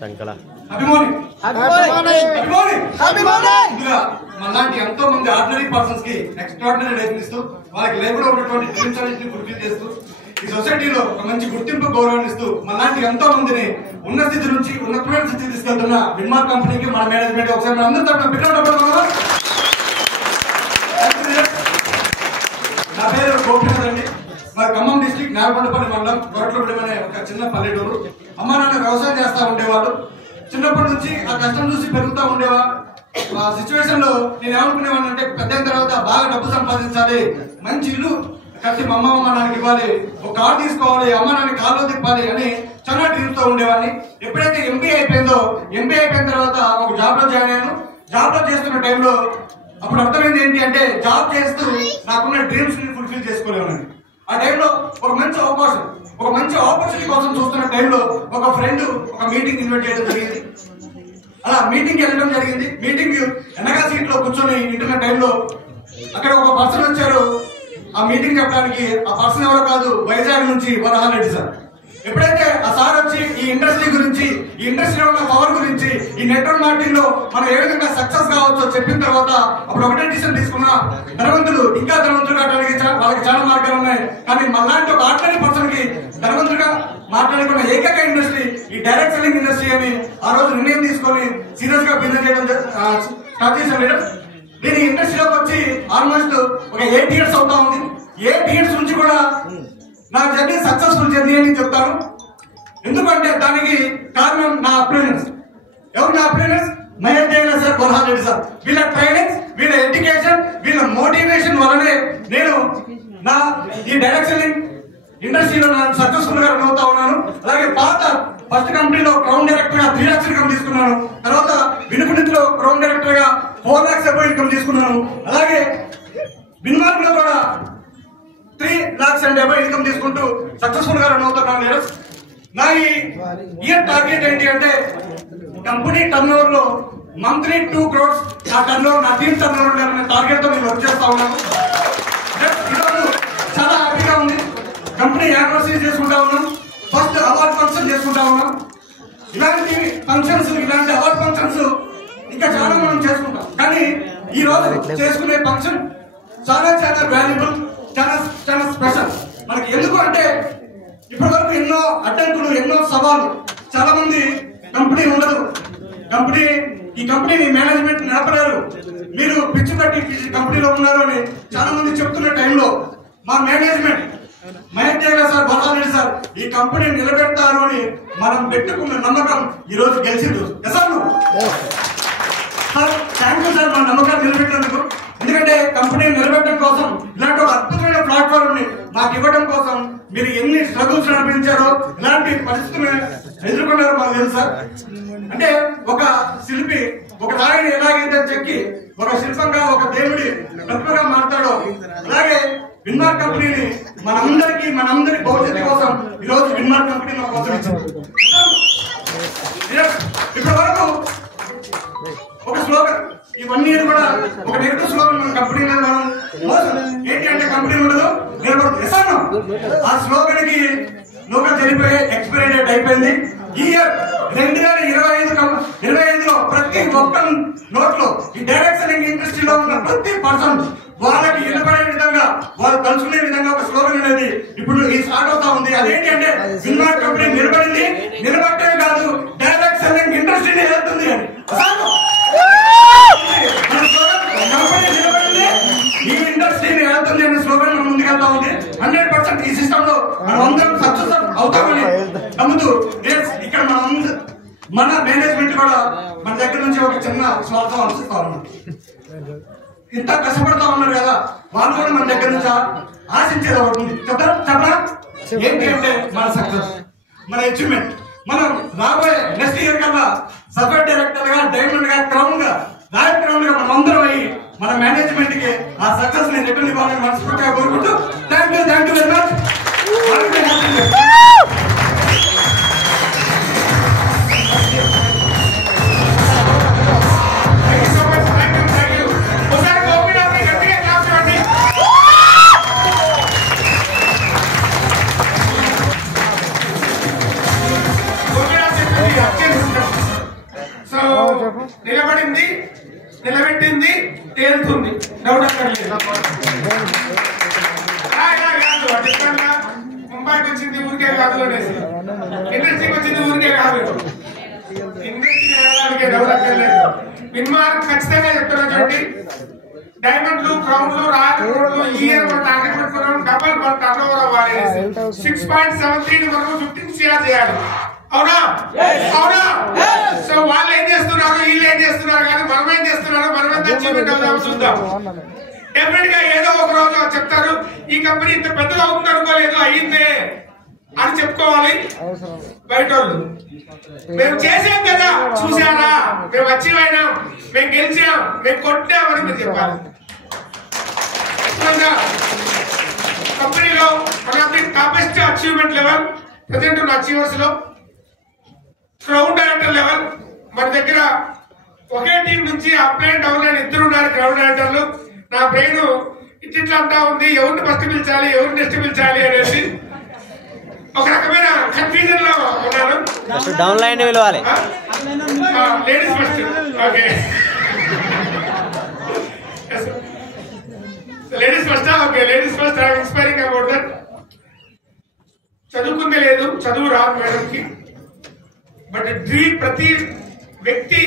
సంకల మనలాంటి ఎంతో మంది ఆర్డినరీ పర్సన్స్ కి ఎక్స్ట్రాడినరీ లైఫ్ ఇస్తూ వాళ్ళకి లైఫ్ లో ఉన్నటువంటి డ్రీమ్స్ అన్నింటినీ ఫుల్ఫిల్ చేస్తూ ఈ సొసైటీలో ఒక మంచి గుర్తింపు గౌరవాన్ని ఇస్తూ మనలాంటి ఎంతో మందిని ఉన్న స్థితి నుంచి ఉన్నతమైన స్థితికి తీసుకెళ్తున్న విన్మార్క్ కంపెనీకి మన మేనేజ్మెంట్ ఒకసారి మన అందరూ తరపున పెట్టడం. నా పేరు గోపినాథ్ అండి. మా ఖమ్మం డిస్ట్రిక్ట్ నేలకొండపల్లి మండలం గొరట్లపల్లి అనే ఒక చిన్న పల్లెటూరు. అమ్మ నాన్న వ్యవసాయం చేస్తా ఉండేవాళ్ళు. చిన్నప్పటి నుంచి ఆ కష్టం చూసి పెరుగుతూ ఉండేవా. ఆ సిచ్యువేషన్ లో నేను ఏమనుకునేవాడిని అంటే పెద్ద తర్వాత బాగా డబ్బు సంపాదించాలి, మంచి ఇల్లు కలిసి మా అమ్మ నాన్నకి ఇవ్వాలి, ఒక కార్ తీసుకోవాలి, అమ్మ నాన్న కాళ్ళు తిప్పాలి అని చాలా డ్రీమ్స్ తో ఉండేవాడిని. ఎప్పుడైతే ఎంబీఏ అయిపోయిందో, ఎంబీఏ అయిపోయిన తర్వాత ఒక జాబ్ లో జాయిన్ అయ్యాను. జాబ్ లో చేస్తున్న టైంలో అప్పుడు అర్థమైంది ఏంటి అంటే, జాబ్ చేస్తూ నాకున్న డ్రీమ్స్ ని ఫుల్ఫిల్ చేసుకోలేమని. ఆ టైంలో ఒక మంచి ఆపర్చునిటీ కోసం చూస్తున్న టైంలో ఒక ఫ్రెండ్ ఒక మీటింగ్ ఇన్వైట్ చేయడం జరిగింది. అలా మీటింగ్ కి వెళ్ళడం జరిగింది. మీటింగ్ వెనక సీట్ లో కూర్చొని ఇంటున్న టైంలో అక్కడ ఒక పర్సన్ వచ్చారు ఆ మీటింగ్ చెప్పడానికి. ఆ పర్సన్ ఎవరో కాదు, వైజాగ్ నుంచి వరహాల్ రెడ్డి సార్. ఎప్పుడైతే ఆ సార్ వచ్చి ఈ ఇండస్ట్రీ గురించి, ఈ ఇండస్ట్రీలో ఉన్న పవర్ గురించి, ఈ నెట్వర్క్ మార్కెటింగ్ లో మనం ఏ విధంగా సక్సెస్ కావచ్చో చెప్పిన తర్వాత అప్పుడు ఒకటే డిసిషన్ తీసుకున్నా, ధనవంతులు ఇంకా ధనవంతులు కావడానికి వాళ్ళకి చాలా మార్గాలు ఉన్నాయి, కానీ మనలాంటి ఒక ఆర్డినరీ పర్సన్ కి ధనవంతులుగా మాట్లాడుకున్న ఏకైక ఇండస్ట్రీ ఈ డైరెక్ట్ సెల్లింగ్ ఇండస్ట్రీ అని ఆ రోజు నిర్ణయం తీసుకొని సీరియస్ గా బిజినెస్ చేయడం స్టార్ట్ చేశాను. నేను ఈ ఇండస్ట్రీలోకి వచ్చి ఆల్మోస్ట్ ఒక 8 years అవుతా ఉంది. 8 years నుంచి కూడా నా జర్నీ సక్సెస్ఫుల్ జర్నీ అని చెప్తాను. ఎందుకంటే దానికి కారణం నా అప్లైనర్స్. ఎవరు నా అప్లైనర్స్? మహేష్ జైన సార్, వరహాల్ రెడ్డి సార్. వీళ్ళ ట్రైనింగ్స్, వీళ్ళ ఎడ్యుకేషన్, వీళ్ళ మోటివేషన్ వల్లనే నేను నా ఈ డైరెక్ట్ సెల్లింగ్ ఇండస్ట్రీలో నేను సక్సెస్ఫుల్ గా రన్ అవుతా ఉన్నాను. అలాగే ఫస్ట్ కంపెనీలో క్రౌన్ డైరెక్టర్ గా 3 lakhs ఇన్కమ్ తీసుకున్నాను. తర్వాత వినుకునిలో క్రౌన్ డైరెక్టర్ గా 4 lakhs ఇన్కమ్ తీసుకున్నాను. అలాగే విన్మార్క్ లో కూడా 3 lakhs ఇన్కమ్ తీసుకుంటూ సక్సెస్ఫుల్ గా రన్ అవుతున్నాను. నా ఈ ఇయర్ టార్గెట్ ఏంటి అంటే, కంపెనీ టర్న్ ఓవర్ లో మంత్లీ 2 crores నా టర్న్ ఓవర్, నా టీమ్ టర్న్ ఓవర్ అనే టార్గెట్ తో నేను వర్క్ చేస్తా ఉన్నాను. ఈరోజు చాలా హ్యాపీగా ఉంది. కంపెనీ యానివర్సరీ చేసుకుంటా ఉన్నాం, ఫస్ట్ అవార్డ్ ఫంక్షన్ చేసుకుంటా ఉన్నాం. ఇలాంటి ఫంక్షన్స్, ఇలాంటి అవార్డ్ ఫంక్షన్స్ ఇంకా చాలా మనం చేసుకుంటాం, కానీ ఈ రోజు చేసుకునే ఫంక్షన్ చాలా చాలా వాల్యుబుల్, చాలా చాలా స్పెషల్ మనకి. ఎందుకు అంటే ఇప్పటి వరకు ఎన్నో అడ్డంకులు, ఎన్నో సవాలు. చాలా మంది కంపెనీ ఉండదు, ఈ కంపెనీని మేనేజ్మెంట్ నడపలేరు, మీరు పిచ్చి పట్టి కంపెనీలో ఉన్నారు అని చాలా మంది చెప్తున్న టైంలో మా మేనేజ్మెంట్ మహేష్ జైన సార్, వరహాల్ రెడ్డి సార్ ఈ కంపెనీ నిలబెడతారు అని మనం పెట్టుకున్న నమ్మకం ఈ రోజు గెలిచింది. సార్ థ్యాంక్ యూ సార్, మన నమ్మకాన్ని నిలబెట్టినందుకు. ఎందుకంటే కంపెనీ నిలబెట్టడం కోసం, ఇలాంటి ఒక అద్భుతమైన ప్లాట్ఫామ్ ని మాకు ఇవ్వడం కోసం మీరు ఎన్ని స్ట్రగుల్స్ నడిపించారో, ఇలాంటి పరిస్థితులు ఎదుర్కొన్నారో మాకు తెలుసు సార్. అంటే ఒక శిల్పి ఒక రాయిని ఎలాగైతే చెక్కి ఒక శిల్పంగా, ఒక దేవుడి ప్రతిభగా మారుతాడో, అలాగే విన్మార్క్ కంపెనీని మనందరి భవిష్యత్తు కోసం ఈ రోజు విన్మార్క్ కంపెనీ మా కోసం ఇచ్చింది. ఇప్పటి వరకు ఒక స్లోగన్, ఈ 1 year కూడా ఒక నెగిటివ్ స్లోగన్ మన కంపెనీ మీద మనం మోసం ఏంటి అంటే, కంపెనీ ఉండదు నిలబడదు. ఆ స్లోగన్ కి లోకల్ చనిపోయే ఎక్స్పైరీ డేట్ అయిపోయింది. ఈ ఇయర్ 2025లో ప్రతి ఒక్క నోట్లో ఈ డైరెక్ట్ సెల్లింగ్ ఇండస్ట్రీలో ఉన్న ప్రతి పర్సన్ వాళ్ళకి నిలబడే విధంగా, వాళ్ళు తలుచుకునే విధంగా ఒక స్లోగన్ అనేది ఇప్పుడు ఈ స్టార్ట్ అవుతా ఉంది. అదేంటి అంటే, విన్మార్క్ కంపెనీ నిలబడింది, నిలబడటమే కాదు డైరెక్ట్ సెల్లింగ్ ఇండస్ట్రీని వెళ్తుంది అని. కంపెనీ నిలబడింది, ఈ ఇండస్ట్రీని వెళ్తుంది అనే స్లోగన్ మనం ముందుకెళ్తా ఉంది. 100% ఈ సిస్టమ్ లో మనం అందరం సక్సెస్ అవుతామని నమ్ముతూ ఇక్కడ మన మేనేజ్మెంట్ కూడా మన దగ్గర నుంచి ఒక చిన్న స్వార్థం ఆలోచిస్తా ఉన్నారు. ఇంత కష్టపడతా ఉన్నారు కదా, వాళ్ళు కూడా మన దగ్గర నుంచి ఆశించేది ఒకటి ఉంది. చెప్పరా ఏంటి అంటే, మన సక్సెస్, మన అచీవ్మెంట్. మనం రాబోయే నెక్స్ట్ ఇయర్ కల్లా సఫర్ డైరెక్టర్ గా, డైమండ్ గా, క్రౌన్ గా, రాయల్ క్రౌన్ గా మనం అందరం అయ్యి మన మేనేజ్మెంట్ కి ఆ సక్సెస్ ని రిటర్న్ ఇవ్వాలని మనస్ఫూర్తిగా కోరుకుంటూ థ్యాంక్ యూ వెరీ మచ్. నిలబెట్టింది తేలుతుంది, డౌట్ అక్కర్లేదు. ముంబైకి వచ్చింది ఊరికే కాదు, ఇండస్ట్రీకి వచ్చింది ఊరికే కాదు, ఇండస్ట్రీ వెళ్ళడానికి డౌట్ అక్కర్లేదు. విన్మార్క్ ఖచ్చితంగా చెప్తున్నా చూడండి, డైమండ్లు, క్రౌన్లు, రాయల్ ఈ ఇయర్ మనం టార్గెట్ పెట్టుకున్నాం, డబల్ టర్న్ ఓవర్ అవ్వాలి. 6.73 వరకు 15 CR చేయాలి. అవునా అవునా? సో వాళ్ళు ఏం చేస్తున్నారు, వీళ్ళు ఏం చేస్తున్నారు, కానీ మనం ఏం చేస్తున్నారు, మనం ఎంత అచీవ్మెంట్ అవుతామో చూద్దాం. డెఫినెట్ గా ఏదో ఒక రోజు చెప్తారు, ఈ కంపెనీ ఇంత పెద్దది అవుతుంది అనుకోలేదు, అయ్యిందే అని చెప్పుకోవాలి బయట వాళ్ళు. మేము చేసాం కదా, చూసారా, మేము అచీవ్ అయినాం, మేము గెలిచాం, మేము కొట్టామని మీరు చెప్పాలి. కంపెనీలో మన టాపెస్ట్ అచీవ్మెంట్ లెవెల్ ప్రజెంట్ ఉన్న అచీవర్స్ లో క్రౌడ్ డైరెక్టర్ లెవెల్ మన దగ్గర ఒకే టీం నుంచి అప్ అండ్ డౌన్ అని ఇద్దరు ఉన్నారు క్రౌడ్ డైరెక్టర్లు. నా బ్రెయిన్ ఇట్లా అంటా ఉంది, ఎవరిని ఫస్ట్ పిలిచాలి, ఎవరిని నెక్స్ట్ పిలిచాలి అనేసి ఒక రకమైన కన్ఫ్యూజన్ లో ఉన్నాను. డౌన్ లైన్ పిలవాలి, ladies first. Okay, ladies first. Okay, ladies first. I'm inspiring about that. చదువుకుందే లేదు, చదువు రాదు మేడంకి, బట్ డ్రీమ్ ప్రతి వ్యక్తి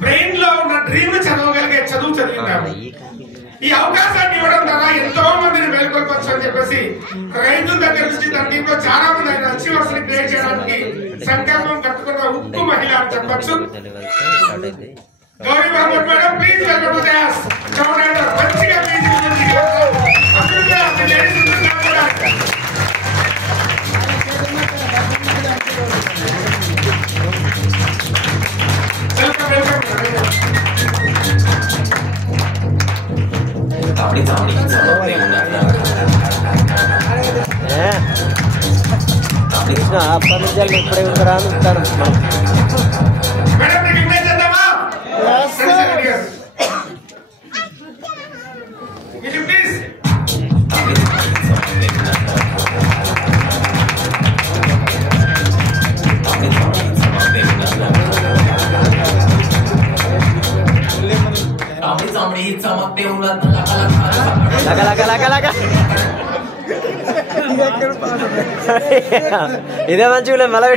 బ్రెయిన్ లో ఉన్న డ్రీమ్ చదవగలిగే చదువు చదివినారు. ఈ అవకాశాన్ని ఇవ్వడం ద్వారా ఎంతో మందిని మేల్కొల్పొచ్చు అని చెప్పేసి రైతుల దగ్గర నుంచి తన టీంలో చాలా మంది ఆయన అచీవర్స్ ని క్రియేట్ చేయడానికి సంకల్పం కట్టుకున్న ఉక్కు మహిళ అని చెప్పచ్చు. Gauri Mohammed madam, please welcome to the house. మంచిగా అప్పనిజాలు ఇప్పుడే ఉంటారా అని ఉంటారు. ఇదే మంచిగా మళ్ళీ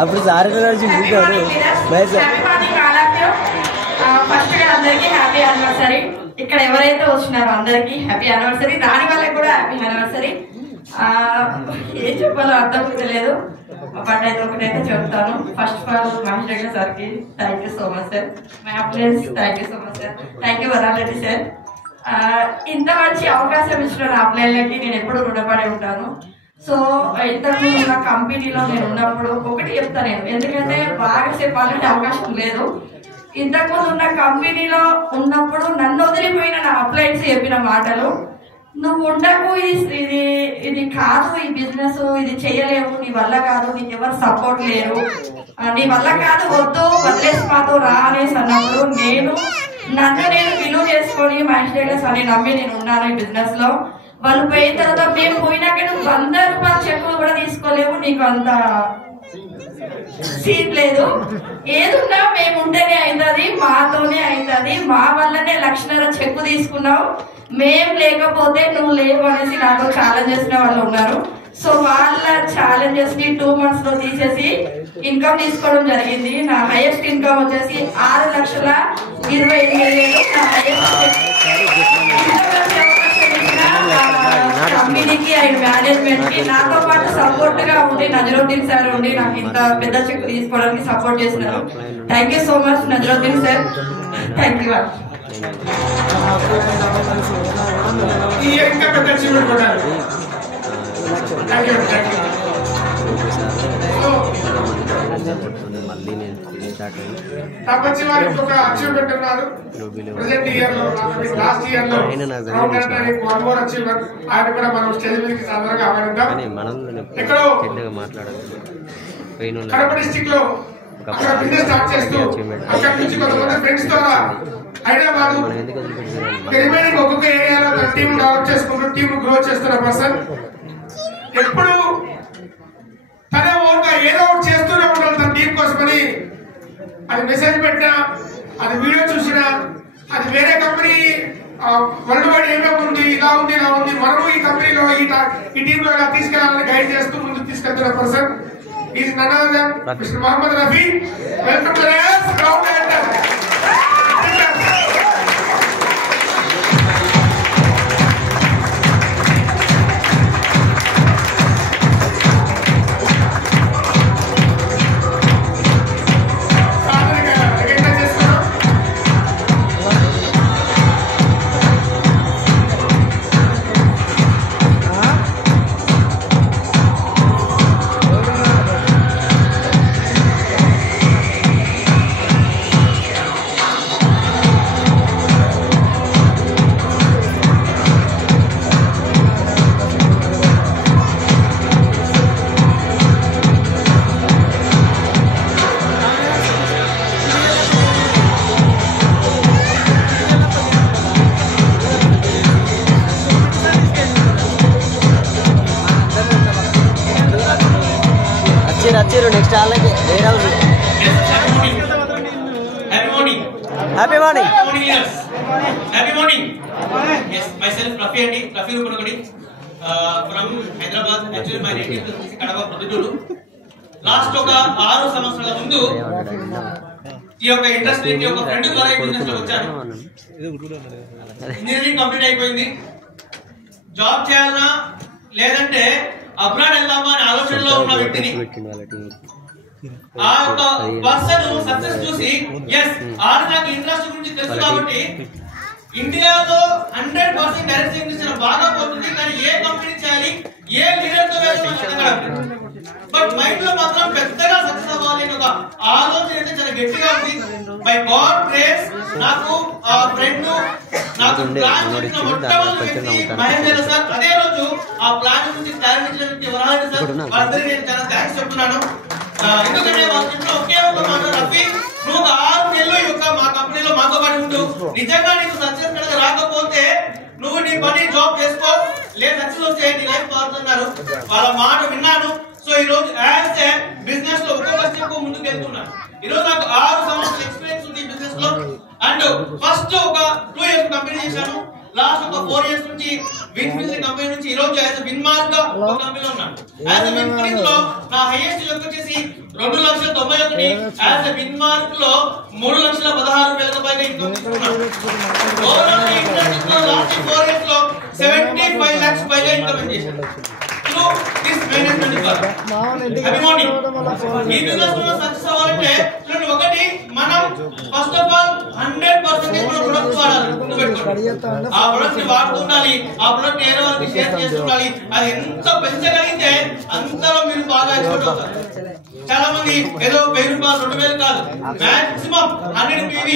అప్పుడు సారీ ఫస్ట్ గా అందరికి హ్యాపీ యానివర్సరీ. ఇక్కడ ఎవరైతే వచ్చినారో అందరికి హ్యాపీ యానివర్సరీ, దాని వాళ్ళకి కూడా హ్యాపీ యానివర్సరీ. ఏం చెప్పాలో అర్థం తెలియదు, బట్ అయితే ఒకటైతే చెప్తాను. First of all Mahesh Reddy sir కి thank you so much sir. My appliances thank you so much sir. Thank you Varalareddy sir. ఇంత మంచి అవకాశం ఇచ్చిన నా అప్లైన్లకి నేను ఎప్పుడు రుణపడి ఉంటాను. సో ఇంతకు ఉన్న కంపెనీలో నేను ఉన్నప్పుడు ఒకటి చెప్తా నేను, ఎందుకంటే బాగా చెప్పాలంటే అవకాశం లేదు. ఇంతకుముందు ఉన్న కంపెనీలో ఉన్నప్పుడు నన్ను వదిలిపోయిన నా అప్లైన్స్ చెప్పిన మాటలు, నువ్వు ఉండకు, ఇది కాదు, ఈ బిజినెస్ ఇది చేయలేవు, నీ వల్ల కాదు, నీకు ఎవరు సపోర్ట్ లేరు, నీ వల్ల కాదు, వద్దు, వదిలేసి మాతో రా అనేసి అన్నప్పుడు నన్ను నేను విలువ చేసుకొని మహేష్ డైలర్స్ అని నమ్మి నేను ఉన్నాను ఈ బిజినెస్ లో. వాళ్ళు పోయిన తర్వాత మేము పోయినాక నువ్వు 100 రూపాయల చెక్కులు కూడా తీసుకోలేవు, నీకు అంత సీట్ లేదు, ఏదున్నా మేము ఉంటేనే అవుతుంది, మాతోనే అవుతుంది, మా వల్లనే 1,00,000 చెక్కు తీసుకున్నావు, మేం లేకపోతే నువ్వు లేవు అనేసి నాతో ఛాలెంజ్ చేసిన వాళ్ళు ఉన్నారు. సో వాళ్ళ ఛాలెంజెస్ ని 2 months లో తీసేసి ఇన్కమ్ తీసుకోవడం జరిగింది. నా హైయెస్ట్ ఇన్కమ్ వచ్చేసి 6,28,000. నా హైయెస్ట్ కంపెనీకి అండ్ మేనేజ్మెంట్ కి నాతో పాటు సపోర్ట్ గా ఉండి నజరుద్దీన్ సార్ ఉండి నాకు ఇంత పెద్ద చెక్ తీసుకోవడానికి సపోర్ట్ చేసినారు. Thank you so much Nazaruddin sir, thank you. తప్పచ్చి వారి ఒక అచీవ్మెంట్ ఉన్నారు ప్రెజెంట్ ఇయర్ లో, లాస్ట్ ఇయర్ లో 1 more అచీవ్మెంట్. ఆయన కూడా మనం స్టేజ్ మీదకి సాధారణంగా ఆహ్వానిద్దాం. ఎక్కడో కడప డిస్ట్రిక్ట్ లో అక్కడ బిజినెస్ స్టార్ట్ చేస్తూ అక్కడ నుంచి కొంతమంది ఫ్రెండ్స్ ద్వారా హైదరాబాద్ రిమైనింగ్ ఒక్కొక్క ఏరియాలో తన టీమ్ డెవలప్ చేసుకుంటూ టీమ్ గ్రో చేస్తున్న పర్సన్. ఎప్పుడు తన ఓన్గా ఏదో ఒకటి చేస్తూనే ఉండాలి తన టీం కోసమని. అది మెసేజ్ పెట్టినా, అది వీడియో చూసినా, అది వేరే కంపెనీ వరల్డ్ వైడ్ ఏమేమి ఉంది, ఇలా ఉంది, ఇలా ఉంది, మనము ఈ కంపెనీలో ఈ టీంలో ఇలా తీసుకెళ్లాలని గైడ్ చేస్తూ ముందుకు తీసుకెళ్తున్న person is none other than mister Mohammed Rafi. Welcome to the ground enter. Happy morning. Happy morning. Yes, myself Rafi అండి, Rafi Rupanagudi from Hyderabad. Actually my native place Kadapa Proddatur. Last ఒక 6 సంవత్సరాల ముందు ఈ యొక్క ఇండస్ట్రీకి ఒక ఫ్రెండ్ ద్వారా ఈ బిజినెస్ లో వచ్చాను. ఇంజనీరింగ్ కంప్లీట్ అయిపోయింది. జాబ్ చేయాలన్నా లేదంటే అబ్రాడ్ వెళ్దామా అనే ఆలోచనలో ఉన్న వ్యక్తిని ఆ ఒక పర్సన్ సక్సెస్ చూసి ఎస్ ఆడు నాకు ఇంట్రెస్ట్ గురించి తెలుసు కాబట్టి ఇండియాలో 100% డైరెక్ట్ ఇండస్ట్రీ బాగా పోతుంది, కానీ ఏ కంపెనీ చేయాలి, ఏ లీడర్ తో వెళ్ళాలి, బట్ మైండ్ లో మాత్రం పెద్దగా సక్సెస్ అవ్వాలి అని ఒక ఆలోచన అయితే చాలా గట్టిగా ఉంది. బై గాడ్ గ్రేస్ నాకు ఆ ఫ్రెండ్ నాకు ప్లాన్ చేసిన మొట్టమొదటి వ్యక్తి మహేంద్ర సార్. అదే రోజు ఆ ప్లాన్ గురించి క్లారిటీ ఇచ్చిన వ్యక్తి వరాహి సార్. వాళ్ళందరికీ నేను చాలా థ్యాంక్స్ చెప్తున్నాను. ఎందుకంటే వాళ్ళ చెప్పిన ఒకే ఒక మాట, రఫీ నువ్వు 6 నెలలు ఈ యొక్క మా కంపెనీలో మాతో పాటు ఉంటూ నిజంగా నీకు సక్సెస్ కనుక రాకపోతే నువ్వు నీ పని జాబ్ చేసుకో, లేదు సక్సెస్ వస్తే నీ లైఫ్ మారుతున్నారు. వాళ్ళ మాట విన్నాను. సో ఈ రోజు యాజ్ ఏ బిజినెస్ లో ఒక్కొక్క స్టెప్ ముందుకు వెళ్తున్నాను. ఈ రోజు నాకు 6 సంవత్సరాల ఎక్స్పీరియన్స్ ఉంది బిజినెస్ లో. అండ్ ఫస్ట్ ఒక 2 ఇయర్స్ కంపెనీ చేశాను. లాస్ట్ ఒక 4 ఇయర్స్ నుంచి విన్ ఫిజిల్ కంపెనీ నుంచి ఈ రోజు యాజ్ విన్ మార్క్ గా ఒక కంపెనీలో ఉన్నాను. యాజ్ విన్ ఫిజిల్ లో నా హైయెస్ట్ లెక్క వచ్చేసి 2,91,000. యాజ్ విన్ మార్క్ లో 3,16,000 పైగా ఇన్కమ్ తీసుకున్నాను. ఓవరాల్ ఇండస్ట్రీ లో లాస్ట్ 4 ఇయర్స్ లో 75 lakhs పైగా ఇన్కమ్ చేశాను. So this management happy morning. ఈ బిజినెస్ లో సక్సెస్ అవ్వాలంటే చూడండి, ఒకటి మనం ఫస్ట్ ఆఫ్ ఆల్ 100% మన ప్రొడక్ట్ వాడాలి. గుర్తుపెట్టుకోండి, ఆ ప్రొడక్ట్ ని వాడుతుండాలి, ఆ ప్రొడక్ట్ వేరే వాళ్ళకి షేర్ చేస్తుండాలి. అది ఎంత పెంచగలిగితే అంతలో మీరు బాగా ఎక్స్పర్ట్ అవుతారు. చాలా మంది ఏదో 1000 రూపాయలు 2000 కాదు, మాక్సిమం 100 PV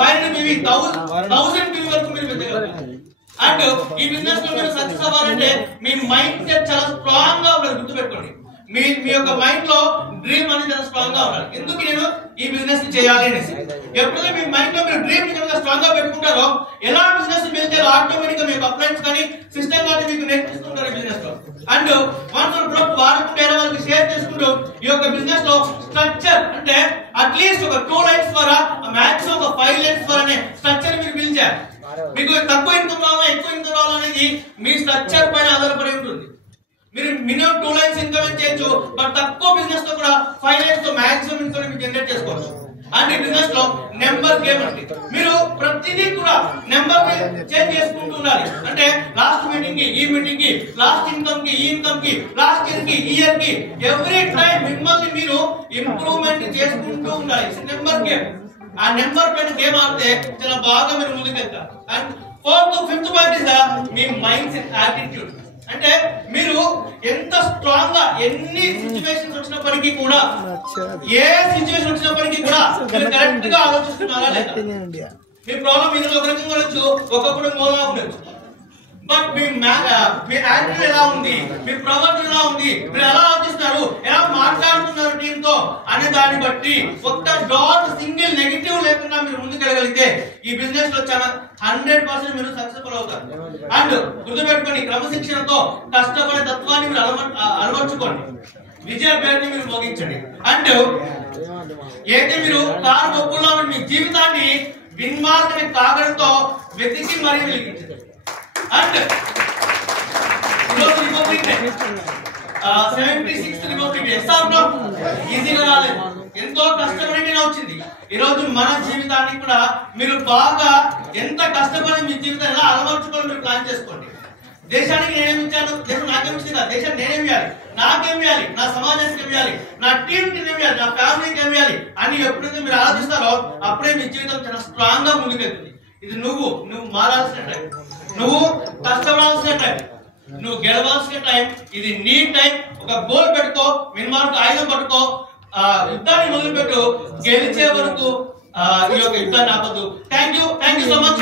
500 PV 1000 PV వరకు మీరు పెంచగలుగుతారు. అండ్ ఈ బిజినెస్ లో మీరు సక్సెస్ అవ్వాలంటే మీ మైండ్ సెట్ చాలా స్ట్రాంగ్ గా ఉండాలి. గుర్తుపెట్టుకోండి, మీ యొక్క మైండ్ లో డ్రీమ్ అనేది చాలా స్ట్రాంగ్ గా ఉండాలి. ఎందుకు నేను ఈ బిజినెస్ ని చేయాలి అనేసి. ఎప్పుడైతే మీ మైండ్ లో మీరు డ్రీమ్ కనుక స్ట్రాంగ్ గా పెట్టుకుంటారో ఎలా బిజినెస్ వెళ్తే ఆటోమేటిక్ గా మీకు అప్లైన్స్ కానీ సిస్టమ్ కానీ మీకు నేర్పిస్తుంటారు బిజినెస్ లో. అండ్ వన్స్ ప్రొడక్ట్ వాడుకుంటే ఎలా వాళ్ళకి షేర్ చేసుకుంటూ ఈ యొక్క బిజినెస్ లో స్ట్రక్చర్ అంటే అట్లీస్ట్ ఒక 2 లైన్స్ ద్వారా మాక్సిమం ఒక 5 లైన్స్ ద్వారా స్ట్రక్చర్ మీరు బిల్డ్ చేయాలి. మీకు తక్కువ ఇన్కమ్ రావాలా ఎక్కువ ఇన్కమ్ రావాలనేది మీ స్ట్రక్చర్ పైన ఆధారపడి ఉంటుంది. మీరు మినిమం 2 లైన్స్ ఇన్కమ్ చేయొచ్చు, బట్ తక్కువ బిజినెస్ తో కూడా 5 లైన్స్ తో మాక్సిమం ఇన్కమ్ మీరు జనరేట్ చేసుకోవచ్చు. అండ్ ఈ బిజినెస్ లో నెంబర్ గేమ్ అంటే మీరు ప్రతిదీ కూడా నెంబర్ చేంజ్ చేసుకుంటూ ఉండాలి. అంటే లాస్ట్ మీటింగ్ కి ఈ మీటింగ్ కి, లాస్ట్ ఇన్కమ్ కి ఈ ఇన్కమ్ కి, లాస్ట్ ఇయర్ కి ఈ ఇయర్ కి ఎవ్రీ టైం మిమ్మల్ని మీరు ఇంప్రూవ్మెంట్ చేసుకుంటూ ఉండాలి. Number game. ఆ నెంబర్ పైన గేమ్ ఆడితే చాలా బాగా మీరు ముందుకెళ్తారు. And 4th 5th point is మీ మైండ్ సెట్ యాటిట్యూడ్. అంటే మీరు ఎంత స్ట్రాంగ్ గా ఎన్ని సిచ్యువేషన్స్ వచ్చినప్పటికీ కూడా, ఏ సిచ్యువేషన్ వచ్చినప్పటికీ కూడా మీరు కరెక్ట్ గా ఆలోచిస్తున్నారా లేదా. మీ ప్రాబ్లం మీరు ఒక రకంగా ఉండొచ్చు, ఒకప్పుడు మూలంగా ఉండొచ్చు, బట్ మీ యాటిట్యూడ్ ఎలా ఉంది, మీ ప్రవర్తన ఎలా ఉంది, మీరు ఎలా ఆలోచిస్తున్నారు, ఎలా మాట్లాడుతున్నారు టీమ్ తో అనే దాన్ని బట్టి ఒక్క డాట్ సింగిల్ నెగిటివ్ లేకుండా మీరు ముందుకెళ్ళగలిగితే ఈ బిజినెస్ లో చాలా 100% మీరు సక్సెస్ఫుల్ అవుతారు. అండ్ గుర్తుపెట్టుకొని క్రమశిక్షణతో కష్టపడే తత్వాన్ని మీరు అలవర్చుకోండి. విజయ పేరుని మీరు మోగించండి. అండ్ అయితే మీరు కారు మొక్కుల్లో మీ జీవితాన్ని విన్మార్క్ అనే కాగడంతో వెతికి మరీ వెలిగించండి. అండ్ ఈరోజు republic day 76th republic day ఈజీగా రాలేదు, ఎంతో కష్టపడి వచ్చింది. ఈ రోజు మన జీవితాన్ని కూడా మీరు బాగా ఎంత కష్టపడి మీ జీవితాన్ని ఎలా అలవర్చుకోవాలి మీరు ప్లాన్ చేసుకోండి. దేశానికి నేనేమి ఇచ్చాను, దేశం నాకేమి ఇచ్చిందా, దేశాన్ని నేనేం ఇవ్వాలి, నాకేం ఇవ్వాలి, నా సమాజానికి ఏమి ఇవ్వాలి, నా టీంకి ఏమి ఇవ్వాలి, నా ఫ్యామిలీకి ఏమి ఇవ్వాలి అని ఎప్పుడైతే మీరు ఆలోచిస్తారో అప్పుడే మీ జీవితం చాలా స్ట్రాంగ్ గా ముందుకెళ్తుంది. ఇది నువ్వు మారాల్సిన టైం, నువ్వు కష్టపడాల్సిన టైం, నువ్వు గెలవాల్సిన టైం. ఇది నీ టైం. ఒక గోల్ పెట్టుకో, మినిమార్క్ ఆయుధం పట్టుకో, యుద్ధాన్ని మొదలుపెట్టు, గెలిచే వరకు ఈ యొక్క యుద్ధాన్ని ఆపద్దు. Thank you so much.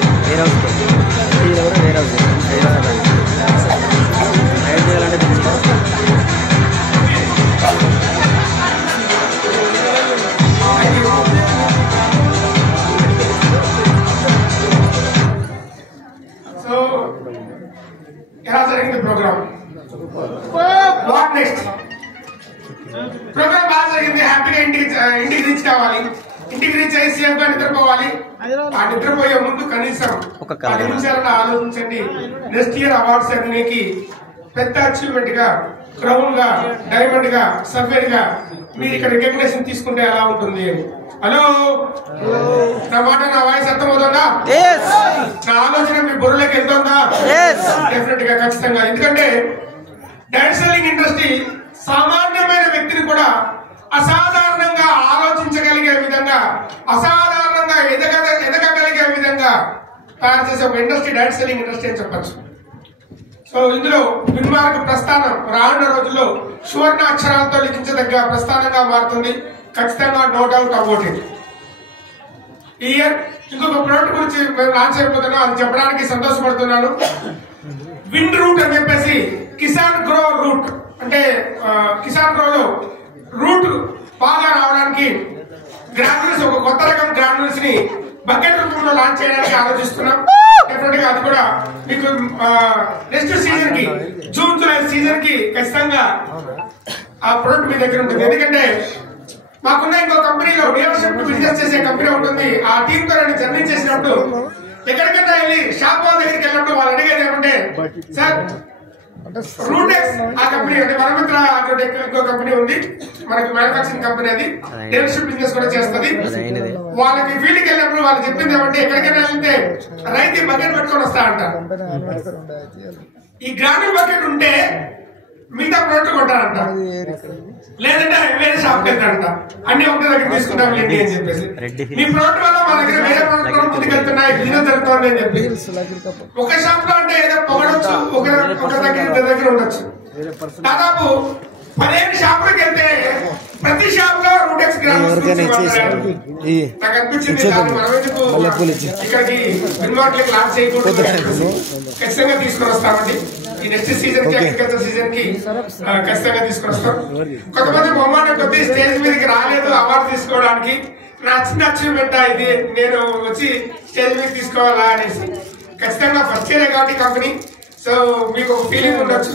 వేరే కావాలి, ఇంటికి రీచ్ అయ్యి సేఫ్ గా నిద్రపోవాలి. ఆ నిద్రపోయే ముందు కనీసం 10 నిమిషాలను ఆలోచించండి. నెక్స్ట్ ఇయర్ అవార్డ్ సెరమనీకి పెద్ద అచీవ్మెంట్ గా, క్రౌన్ గా, డైమండ్ గా, సఫేర్ గా మీరు ఇక్కడ రికగ్నేషన్ తీసుకుంటే ఎలా ఉంటుంది? హలో, నా మాట, నా వాయిస్ అర్థమవుతుందా? నా ఆలోచన మీ బుర్రలోకి వెళ్తుందా? డెఫినెట్ గా, ఖచ్చితంగా. ఎందుకంటే డైరెక్ట్ సెల్లింగ్ ఇండస్ట్రీ సామాన్యమైన వ్యక్తిని కూడా అసాధారణంగా ఆలోచించగలిగే విధంగా, అసాధారణంగా ఎదగగలిగే విధంగా తయారు చేసే ఒక ఇండస్ట్రీ డైరెక్ట్ సెల్లింగ్ ఇండస్ట్రీ అని చెప్పచ్చు. సో ఇందులో విన్మార్క్ ప్రస్థానం రానున్న రోజుల్లో సువర్ణ అక్షరాలతో లిఖించదగ్గ ప్రస్థానంగా మారుతుంది. ఖచ్చితంగా, నో డౌట్ అబౌట్ ఇట్. ఈ ఇయర్ ఇంకొక ప్రోడక్ట్ గురించి మేము లాంచ్ అయిపోతున్నాం, అది చెప్పడానికి సంతోషపడుతున్నాను. విన్ రూట్ అని చెప్పేసి కిసాన్ గ్రో రూట్, అంటే కిసాన్ గ్రోలో రూట్ బాగా రావడానికి గ్రాన్యూల్స్, ఒక కొత్త రకం గ్రాన్యూల్స్ ని బకెట్ రూపంలో లాంచ్ చేయడానికి ఆలోచిస్తున్నాం. డెఫినెట్ గా అది కూడా మీకు నెక్స్ట్ సీజన్ కి, జూన్ జూలై సీజన్ కి ఖచ్చితంగా ఆ ప్రొడక్ట్ మీ దగ్గర ఉంటుంది. ఎందుకంటే మాకున్న ఇంకో కంపెనీలో డీలర్షిప్ బిజినెస్ చేసే కంపెనీ ఉంటుంది. ఆ టీమ్ తో నేను జర్నీ చేసినప్పుడు ఎక్కడికైనా వెళ్ళి షాప్ వాళ్ళ దగ్గరికి వెళ్ళినప్పుడు వాళ్ళు అడిగేది ఏమంటే, సార్ రూటెక్స్ ఆ కంపెనీ, అంటే వరమిత్ర అగ్రోటెక్ ఇంకో కంపెనీ ఉంది మనకి, మ్యానుఫాక్చరింగ్ కంపెనీ, అది డీలర్షిప్ బిజినెస్ కూడా చేస్తుంది. వాళ్ళకి ఫీల్డ్కి వెళ్ళినప్పుడు వాళ్ళు చెప్పింది ఏమంటే, ఎక్కడికైనా వెళ్తే రైతు బకెట్ పెట్టుకొని వస్తా అంట. ఈ గ్రామీణ బకెట్ ఉంటే మిగతా ప్రోడక్ట్ కొంటారంట, లేదంటే వేరే షాప్కి వెళ్తారంట. అన్ని ఒకటి దగ్గర తీసుకుంటాం ఏంటి అని చెప్పేసి, మీ ప్రోడక్ట్ వల్ల మా దగ్గర వేరే ప్రోడక్ట్ కూడా ముందుకు వెళ్తున్నాయి, బిజినెస్ జరుగుతుంది అని చెప్పి. ఒక షాప్ లో అంటే ఏదో పొగడొచ్చు, ఒక దగ్గర ఉండొచ్చు. దాదాపు 15 షాపులకు వెళ్తే ప్రతి షాప్ లో రూటెక్స్ గ్రామ్స్ నాకు అనిపించింది, మనం ఎందుకు ఇక్కడికి విన్మార్క్ లాంచ్ చేయకూడదు, ఖచ్చితంగా తీసుకొని వస్తామండి. ఈ నెక్స్ట్ సీజన్ కి, అగ్రికల్చర్ సీజన్ కి ఖచ్చితంగా తీసుకొని వస్తాం. కొంతమంది మొమ్మాట కొద్ది స్టేజ్ మీదకి రాలేదు అవార్డు తీసుకోవడానికి, నా చిన్న అచీవ్మెంట్ ఇది, నేను వచ్చి స్టేజ్ మీద తీసుకోవాలా అనేసి. ఖచ్చితంగా ఫస్ట్ ఇయర్ కాబట్టి కంపెనీ, సో మీకు ఒక ఫీలింగ్ ఉండొచ్చు,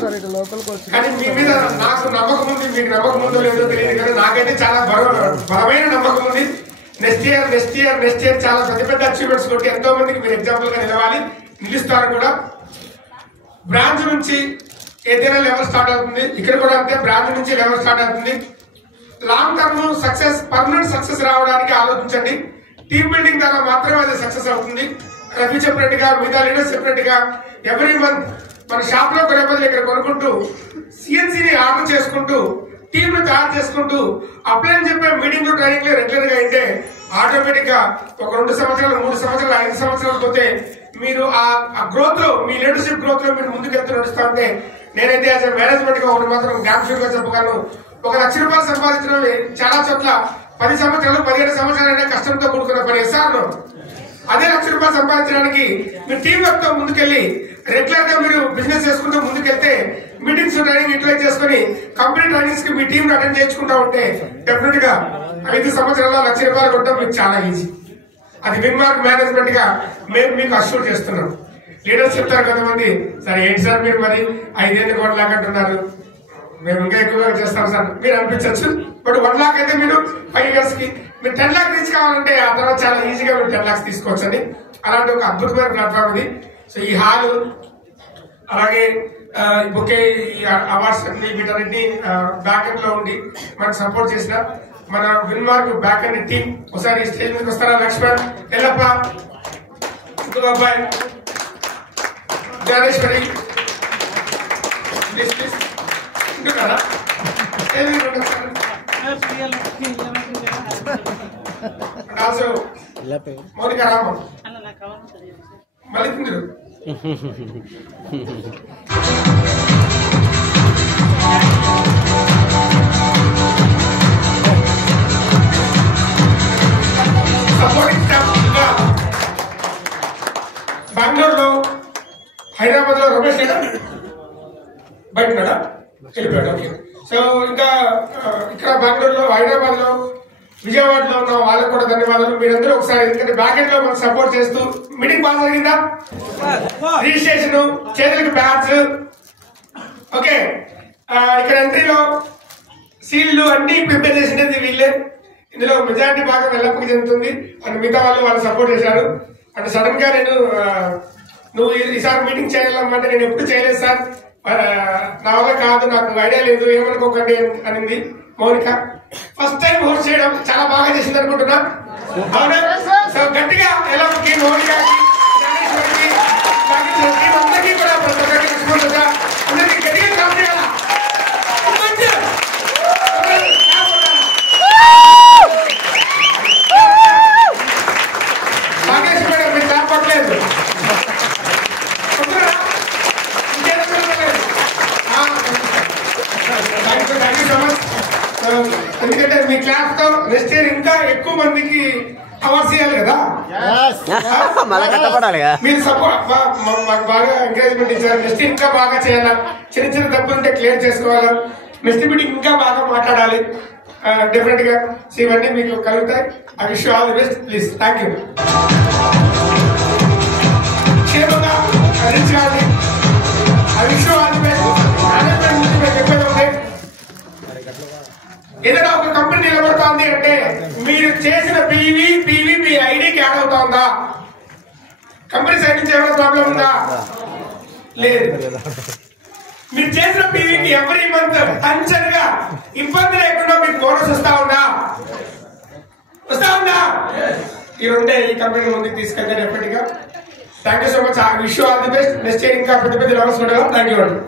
కానీ మీ మీద నాకు నమ్మకం ఉంది. మీకు నమ్మకం ఉందో లేదో తెలియదు, కానీ నాకైతే చాలా బలమైన నమ్మకం ఉంది. నెక్స్ట్ ఇయర్ చాలా పెద్ద అచీవ్మెంట్స్ కొట్టి ఎంతో మందికి మీరు ఎగ్జాంపుల్ గా నిలవాలి, నిలుస్తారు కూడా. బ్రాంచ్ నుంచి ఏదైనా లెవెల్ స్టార్ట్ అవుతుంది, ఇక్కడ కూడా అంతే, బ్రాంచ్ నుంచి లెవెల్ స్టార్ట్ అవుతుంది. Long term success, permanent success రావడానికి ఆలోచించండి. టీమ్ బిల్డింగ్ ద్వారా మాత్రమే అది సక్సెస్ అవుతుంది. రఫీ చెప్పినట్టుగా, మిగతా లీడర్స్ చెప్పినట్టుగా ఎవ్రీ మంత్ మన షాప్ లో కొనే బదులు ఇక్కడ కొనుక్కుంటూ, సిఎన్సీని ఆర్డర్ చేసుకుంటూ, టీమ్ ను తయారు చేసుకుంటూ, అప్లై చెప్పే మీటింగ్ ట్రైనింగ్ రెగ్యులర్ గా అయితే ఆటోమేటిక్ గా ఒక 2 సంవత్సరాలు, 3 సంవత్సరాలు, 5 సంవత్సరాలు పోతే మీరు ఆ గ్రోత్ లో, మీ లీడర్షిప్ గ్రోత్ లో మీరు ముందుకెళ్తూ నడుస్తా ఉంటే, నేనైతే యాజ్ మేనేజ్మెంట్ గా ఒకటి మాత్రం జ్ఞాపకం గా చెప్పగలను. 1 లక్ష రూపాయలు సంపాదించడం చాలా చోట్ల 10 సంవత్సరాలు, 17 సంవత్సరాలు కష్టంతో కూడుకున్న పని. ఎస్ఆర్లో అదే 1 లక్ష రూపాయలు సంపాదించడానికి మీరు టీం వర్క్ తో ముందుకెళ్లి రెగ్యులర్ గా మీరు బిజినెస్ చేసుకుంటూ ముందుకెళ్తే, మీటింగ్స్ ట్రైనింగ్ యూటిలైజ్ చేసుకుని కంపెనీ ట్రైనింగ్స్ కి మీ టీం అటెండ్ చేసుకుంటా ఉంటే డెఫినెట్ గా 5 సంవత్సరాల్లో 1 లక్ష రూపాయలు కొట్టడం మీకు చాలా ఈజీ. అది విన్మార్క్ మేనేజ్మెంట్ గా మేము మీకు అష్యూర్ చేస్తున్నాం. లీడర్స్ చెప్తారు కొంతమంది, సార్ ఏంటి సార్ మీరు మరి 5 కోట్ల లాగా అంటున్నారు, మేము ఇంకా ఎక్కువగా చేస్తాం సార్ మీరు అనిపించవచ్చు. బట్ 1 లాక్ అయితే మీరు 5 ఇయర్స్ కి, మీరు 10 లాక్ రీచ్ కావాలంటే ఆ తర్వాత చాలా ఈజీగా మీరు 10 లాక్స్ తీసుకోవచ్చండి. అలాంటి ఒక అద్భుతమైన ప్లాట్ఫామ్ ఇది. సో ఈ హాల్, అలాగే బుకే, ఈ అవార్డ్స్ అన్ని వీటన్నింటినీ బ్యాక్ ఎండ్ లో ఉండి మనకు సపోర్ట్ చేసిన మన విన్మార్క్ బ్యాక్ ఎండ్ టీమ్ ఒకసారి స్టేజ్ మీదకి వస్తారా? లక్ష్మణ్, ఎల్లప్ప, ఇంకొక అబ్బాయి జ్ఞానేశ్వరి, ప్లీజ్ ప్లీజ్ ఇంటున్నారా? ఆల్సో మౌనిక రామ, మళ్ళీ మీరు సపోర్టింగ్ స్టాఫ్ ఇంకా బెంగళూరులో, హైదరాబాద్ లో రమేష్ లేదా బయట వెళ్ళిపోయాడు. ఓకే. సో ఇంకా ఇక్కడ బెంగళూరులో, హైదరాబాద్ లో, విజయవాడలో ఉన్న వాళ్ళకు కూడా ధన్యవాదాలు. మీరందరూ ఒకసారి, ఎందుకంటే బ్యాక్ ఎండ్ లో మనకు సపోర్ట్ చేస్తూ. మీటింగ్ బాగా జరిగిందా? రిజిస్ట్రేషన్, చేతులకు బ్యాడ్స్, ఓకే. ఇక్కడ ఎంట్రీలో సీల్లు అన్ని ప్రిపేర్ చేసినది వీళ్ళే. ఇందులో మెజారిటీ భాగం ఎల్లప్పకి చెందుతుంది అండ్ మిగతా వాళ్ళు సపోర్ట్ చేశారు. అంటే సడన్ గా నేను నువ్వు ఈసారి మీటింగ్ చేయాలమ్మంటే నేను ఎప్పుడు చేయలేదు సార్, నా వల్ల కాదు, నాకు ఐడియా లేదు, ఏమనుకోకండి అనింది మౌనిక. ఫస్ట్ టైం హోస్ట్ చేయడం చాలా బాగా చేసింది అనుకుంటున్నా. అవునా? సో గట్టిగా ఎల్లప్పకి మౌనికకి అందరికీ కూడా ప్రతి ఒక్కరికి రెస్పాన్స్ అందరికీ గట్టిగా క్లాప్ చేయాలా? నాగేష్ మేడం మీరు క్లాప్ పట్టలేదు, థ్యాంక్ యూ సో మచ్. ఎందుకంటే మీ క్లాస్ తో నెక్స్ట్ ఇయర్ ఇంకా ఎక్కువ మందికి అవార్డ్స్ ఇవ్వాలి కదా, మీరు సపోర్ట్ మాకు బాగా ఎంకరేజ్మెంట్ ఇచ్చారు. నెక్స్ట్ ఇంకా బాగా చేయాలా, చిన్న చిన్న తప్పులు ఉంటే క్లియర్ చేసుకోవాలా, నెక్స్ట్ మీటింగ్ ఇంకా బాగా మాట్లాడాలి. డెఫినెట్ గా ఇవన్నీ మీకు కలుగుతాయి. I wish you all the best. Please thank you. క్షేమంగా రీచ్ కావాలి. I wish you all the best. Management నుంచి మీకు చెప్పేది ఉంటాయి. ఏదైనా ఒక కంపెనీ నిలబడుతోంది అంటే మీరు చేసిన పీవీ మీ ఐడికి యాడ్ అవుతుందా? కంపెనీ సైడ్ నుంచి ఏమైనా ప్రాబ్లం ఉందా? లేదు. మీరు చేసిన పీవీకి ఎవ్రీ మంత్ టెన్షన్గా ఇబ్బంది లేకుండా మీకు బోనస్ వస్తా ఉందా? ఈ రెండే ఈ కంపెనీ ముందుకు తీసుకెళ్తే డెఫినెట్గా. Thank you so much. I wish you all the best. Next year ఇంకా పెద్ద లెవెల్స్ ఉండగా. థ్యాంక్ యూ అండి.